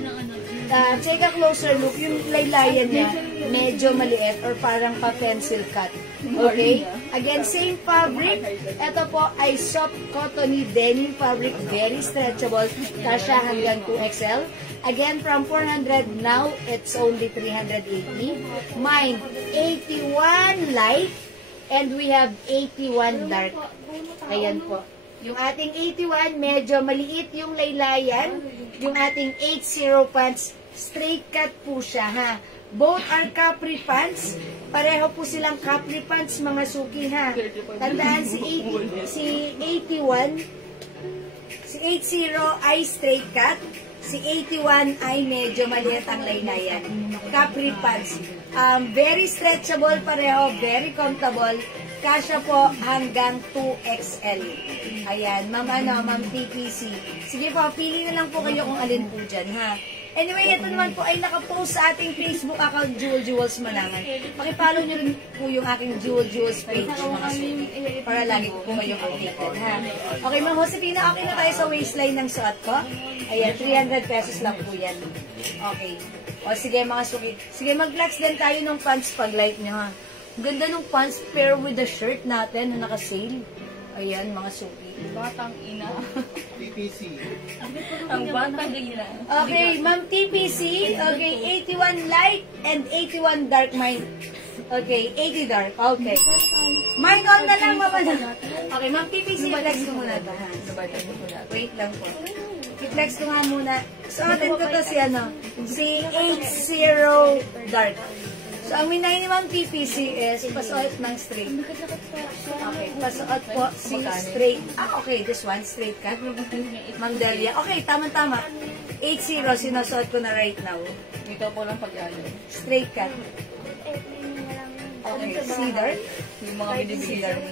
take a closer look, yung laylayan niya, medyo maliit or parang pa-pencil cut. Okay? Again, same fabric. Ito po ay soft cottony denim fabric, very stretchable. Kasya hanggang 2XL. Again, from 400, now it's only 380. Mine, 81 light, and we have 81 dark. Ayan po. Yung ating 81, medyo maliit yung laylayan. Yung ating 80 pants, straight cut po siya, ha. Both are capri pants. Pareho po silang capri pants, mga suki, ha. Tandaan, si 81, si 80 ay straight cut. Si 81 ay medyo maliit ang laylayan. Capri pants. Very stretchable pareho, very comfortable. Kasya po hanggang 2XL. Ayan, ma'am PPC. Sige po, pili na lang po kayo kung alin po dyan, ha. Anyway, ito naman po ay nakapost sa ating Facebook account, Jewel Jewels Malangan. Pakipollow nyo rin po yung aking Jewel Jewels page, mga suki, para lagi po kayong updated, ha. Okay, Ma'am Josefina, okay na tayo sa waistline ng suot ko. Ayan, 300 pesos lang po yan. Okay. O sige, mga suki. Sige, mag-flex din tayo ng pants pag light nyo, ha. Ganda ng pants pair with the shirt natin na naka-sale. Ayan, mga suki. Batang ina. PPC. Ang batang ina. Okay, Ma'am TPC. Okay, 81 light and 81 dark mine. Okay, 80 dark. Okay. Mine on na lang, Mama. Okay, Ma'am TPC, flex ko muna ito. Wait lang po. I-flex ko nga muna. So, atin ko to si 80 dark. So, ang minay ni Ma'am PPC is pasuot ng straight. Okay, pasuot po si straight. Okay, this one, straight cut. Ma'am Delia. Okay, tama-tama. 80, sinusuot ko na right now. Dito po lang pag-ano. Straight cut. Okay, cedar. Yung mga binibigyan.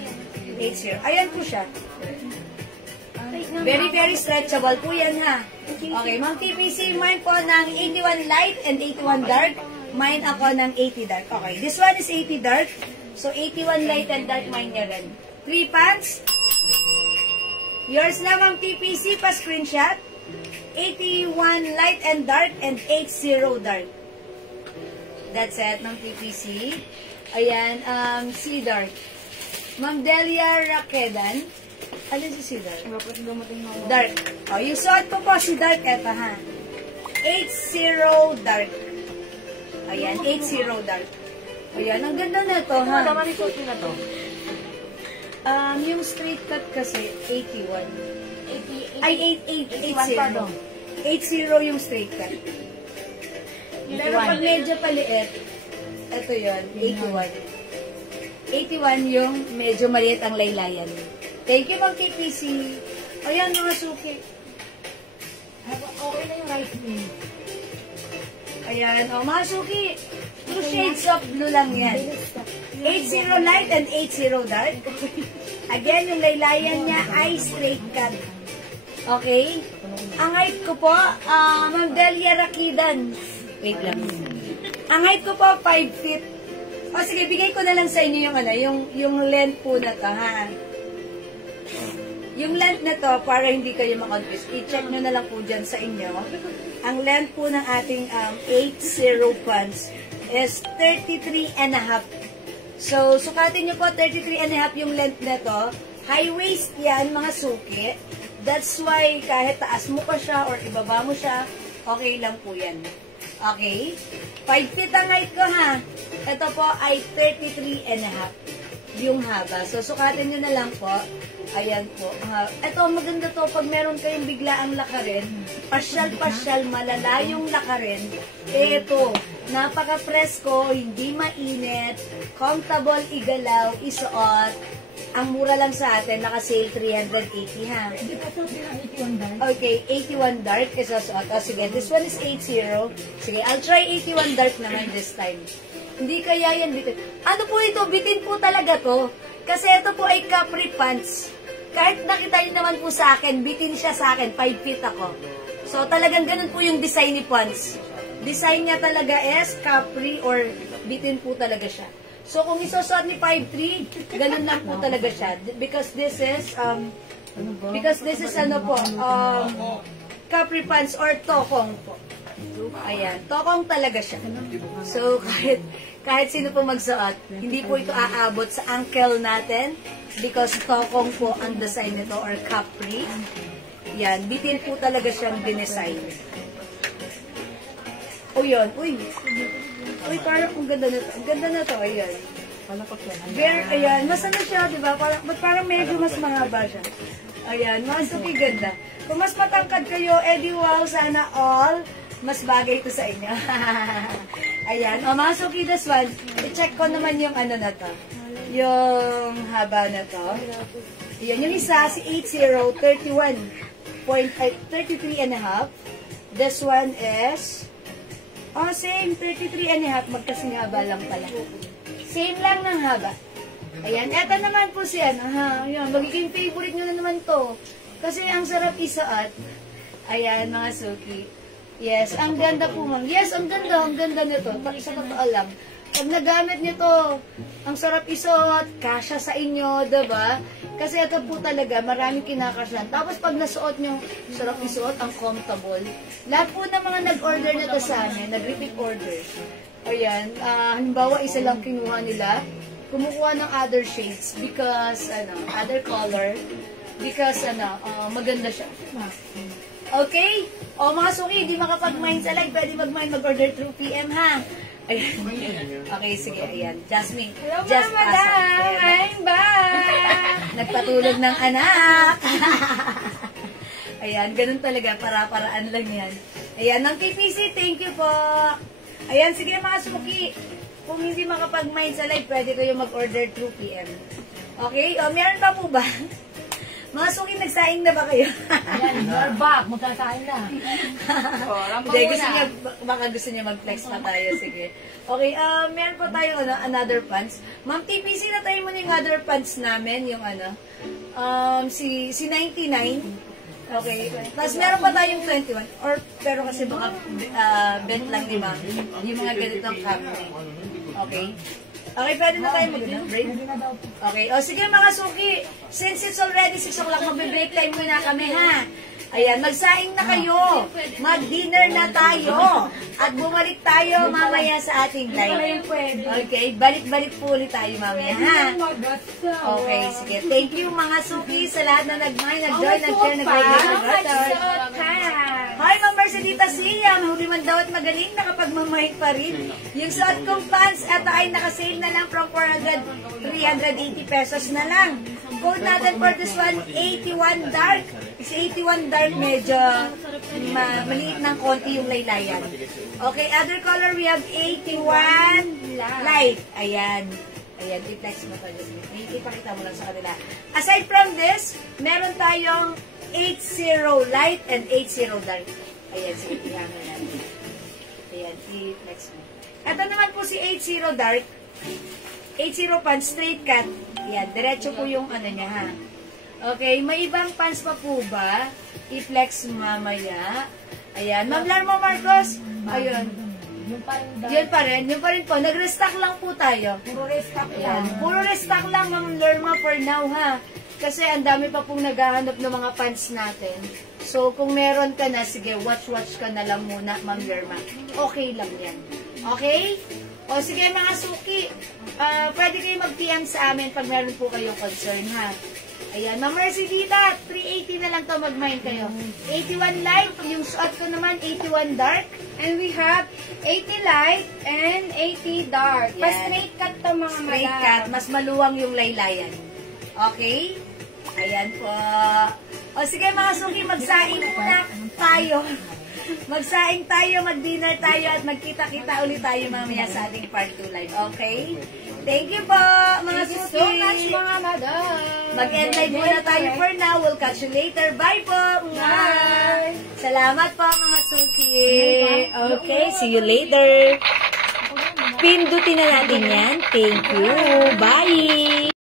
80. Ayan po siya. Very, very stretchable po yan, ha. Okay, Ma'am TPC, mine po ng 81 light and 81 dark. Mine ako ng 80 dark. Okay, this one is 80 dark. So, 81 light and dark mine niya rin. 3 pants. Yours na, Ma'am TPC, pa-screenshot. 81 light and dark and 80 dark. That's it, Ma'am TPC. Ayan, cedar. Ma'am Delia Raquedan. Ano si cedar? Dark. O, yung suot po po si dark. Eto, ha. 80 dark. Ayan, 80 dark. Ayan, ang ganda na ito, ha? Tama ni Sophie na to. Yung straight cut kasi, 81. 80. Ay, 80. 80 yung straight cut. Pero pag medyo paliit, ito yun, 81. 81 yung medyo maliit ang laylayan. Thank you, Ma'am TPC. Ayan, mga suki. Okay na yung right knee. Ayan, mga suki. 2 shades of blue lang yan. 80 light and 80 dark. Again, yung laylayan niya ay straight cut. Okay? Ang height ko po, Ma'am Delia Raquidan. Wait lang. Ang height ko po, 5 feet. O sige, bigay ko na lang sa inyo yung length po na to, ha? Yung length na to, para hindi kayo makonfuse, i-check nyo na lang po dyan sa inyo. Ang length po ng ating 80 pants is 33 and a half. So, sukatin nyo po, 33 and a half yung length na to. High waist yan, mga suki. That's why, kahit taas mo pa siya or ibaba mo siya, okay lang po yan. Okay? 5 feet ang height ko, ha? Ito po ay 33 and a half yung haba. So, sukatin nyo na lang po. Ayan po. Ito, maganda to. Pag meron kayong biglaang lakarin, pasyal-pasyal, malalayong lakarin, ito, napaka-presko, hindi mainit, comfortable igalaw, isuot. Ang mura lang sa atin, naka-sale 380, ha? Okay, 81 dark is suot. O, sige, this one is 80. Sige, I'll try 81 dark naman this time. Hindi kaya yan bitin. Ano po ito? Bitin po talaga to. Kasi ito po ay capri pants. Kahit nakita nyo naman po sa akin, bitin siya sa akin, 5 feet ako. So, talagang ganun po yung design ni pants. Design niya talaga is capri or bitin po talaga siya. So, kung isusot ni 5'3", ganun lang po talaga siya. Because this is, ano po, capri pants or tokong po. Ayan, tokong talaga siya. So, kahit sino po magsuot, hindi po ito aabot sa ankle natin because tokong po ang design nito or capri. Yan, bitin po talaga siyang dinesign. O yun, uy, parang ang ganda na to. Ang ganda na to, ayan. Very, ayan, mas ano siya, diba? Parang medyo mas mahaba siya. Ayan, mas okay, ganda. Kung mas matangkad kayo, edi wow, sana all, mas bagay ito sa inyo. Ayan, o mga suki, this one, i-check ko naman yung ano na to. Yung haba na to. Ayan, yung isa, si 80, 33 and a half. This one is, same, 33 and a half, magkasing haba lang pala. Same lang ng haba. Ayan, eto naman po si ayan, magiging favorite nyo na naman to. Kasi ang sarap isuot. Ayan, mga suki. Yes, ang ganda po, ma'am. Yes, ang ganda nito. Sa totoo lang. Pag nagamit nito, ang sarap isuot, kasya sa inyo, diba? Kasi ito po talaga, maraming kinakasyan. Tapos pag nasuot nyo, sarap isuot, ang comfortable. Lahat po ng mga nag-order na to sa amin, nag-repeat order. Ayan, halimbawa, isa lang kinuha nila, kumukuha ng other shades because, other color, because, maganda siya. Okay? O mga suki, hindi makapag-mind sa live, pwede mag-order through PM, ha? Ayan. Okay, sige, ayan. Jasmine. Hello, just madam! I'm back! Nagpatulog ng anak. Ayan, ganun talaga, para-paraan lang yan. Ayan, ng KPC, thank you po. Ayan, sige mga suki. Kung hindi makapag-mind sa live, pwede kayo mag-order through PM. Okay? O, meron pa po ba? Mga suki, nagsaing na ba kayo? Ayan, you're back. Magkakain na. Hindi, baka gusto niya mag-flex na tayo. Sige. Okay, meron po tayo another pants. Ma'am, TPC na tayo muna yung other pants namin. Yung si 99. Okay. Tapos meron pa tayong 21. Pero kasi baka bent lang ni ma'am. Yung mga ganitong capri. Okay. Okay, pwede na tayo mag-break? Okay. O sige mga suki, since it's already 6 o'clock, mag-break time muna kami, ha? Ayan, magsaing na kayo. Mag-dinner na tayo. At bumalik tayo mamaya sa ating live. Okay, balik-balik po ulit tayo mamaya, ha? Okay, sige. Thank you mga suki sa lahat na nag-join, nag-share, nag-like. Hi, Ma'am Mercedita Siam. Huli man daw at magaling, nakapag-mamahit pa rin. Yung suot kong pants, eto ay nakasale na lang from 380 pesos na lang. Code natin for this one, 81 dark. Kasi 81 dark, medyo maliit ng konti yung laylayan. Okay, other color, we have 81 light. Ayan. Ayan, i-flex mo to. Ipakita mo lang sa kanila. Aside from this, meron tayong 80 light and 80 dark. Ayan, sige, ihangan natin. Ayan, i-flex mo. Ito naman po si 80 dark. 80 pants, straight cut. Ayan, diretso po yung niya, ha. Okay, may ibang pants pa po ba? I-flex mamaya. Ayan, Ma'am Larma Marcos. Ayun. Yun pa rin po. Nag-restock lang po tayo. Puro restock lang. Puro restock lang, Ma'am Larma, for now, ha. Kasi ang dami pa pong naghahanap ng mga pants natin. So, kung meron ka na, sige, watch ka na lang muna, Ma'am Lerma. Okay lang yan. Okay? O, sige, mga suki. Pwede kayo mag-PM sa amin pag meron po kayong concern, ha? Ayan, Ma'am Mercedita, 380 na lang to, mag-mine kayo. 81 light, yung suot ko naman, 81 dark. And we have 80 light and 80 dark. Yan. Pa-straight cut to mga madam. Straight cut, mas maluwang yung laylayan. Okay? Ayan po. O sige mga suki, magsaing muna tayo. Magsaing tayo, mag-dinner tayo, at magkita-kita ulit tayo mamaya sa ating part 2 live. Okay? Thank you po, mga Thank you suki. so much, mga madam. Mag-end live muna tayo for now. We'll catch you later. Bye po. Bye. Salamat po, mga suki. Okay, see you later. Pindutin na natin yan. Thank you. Bye.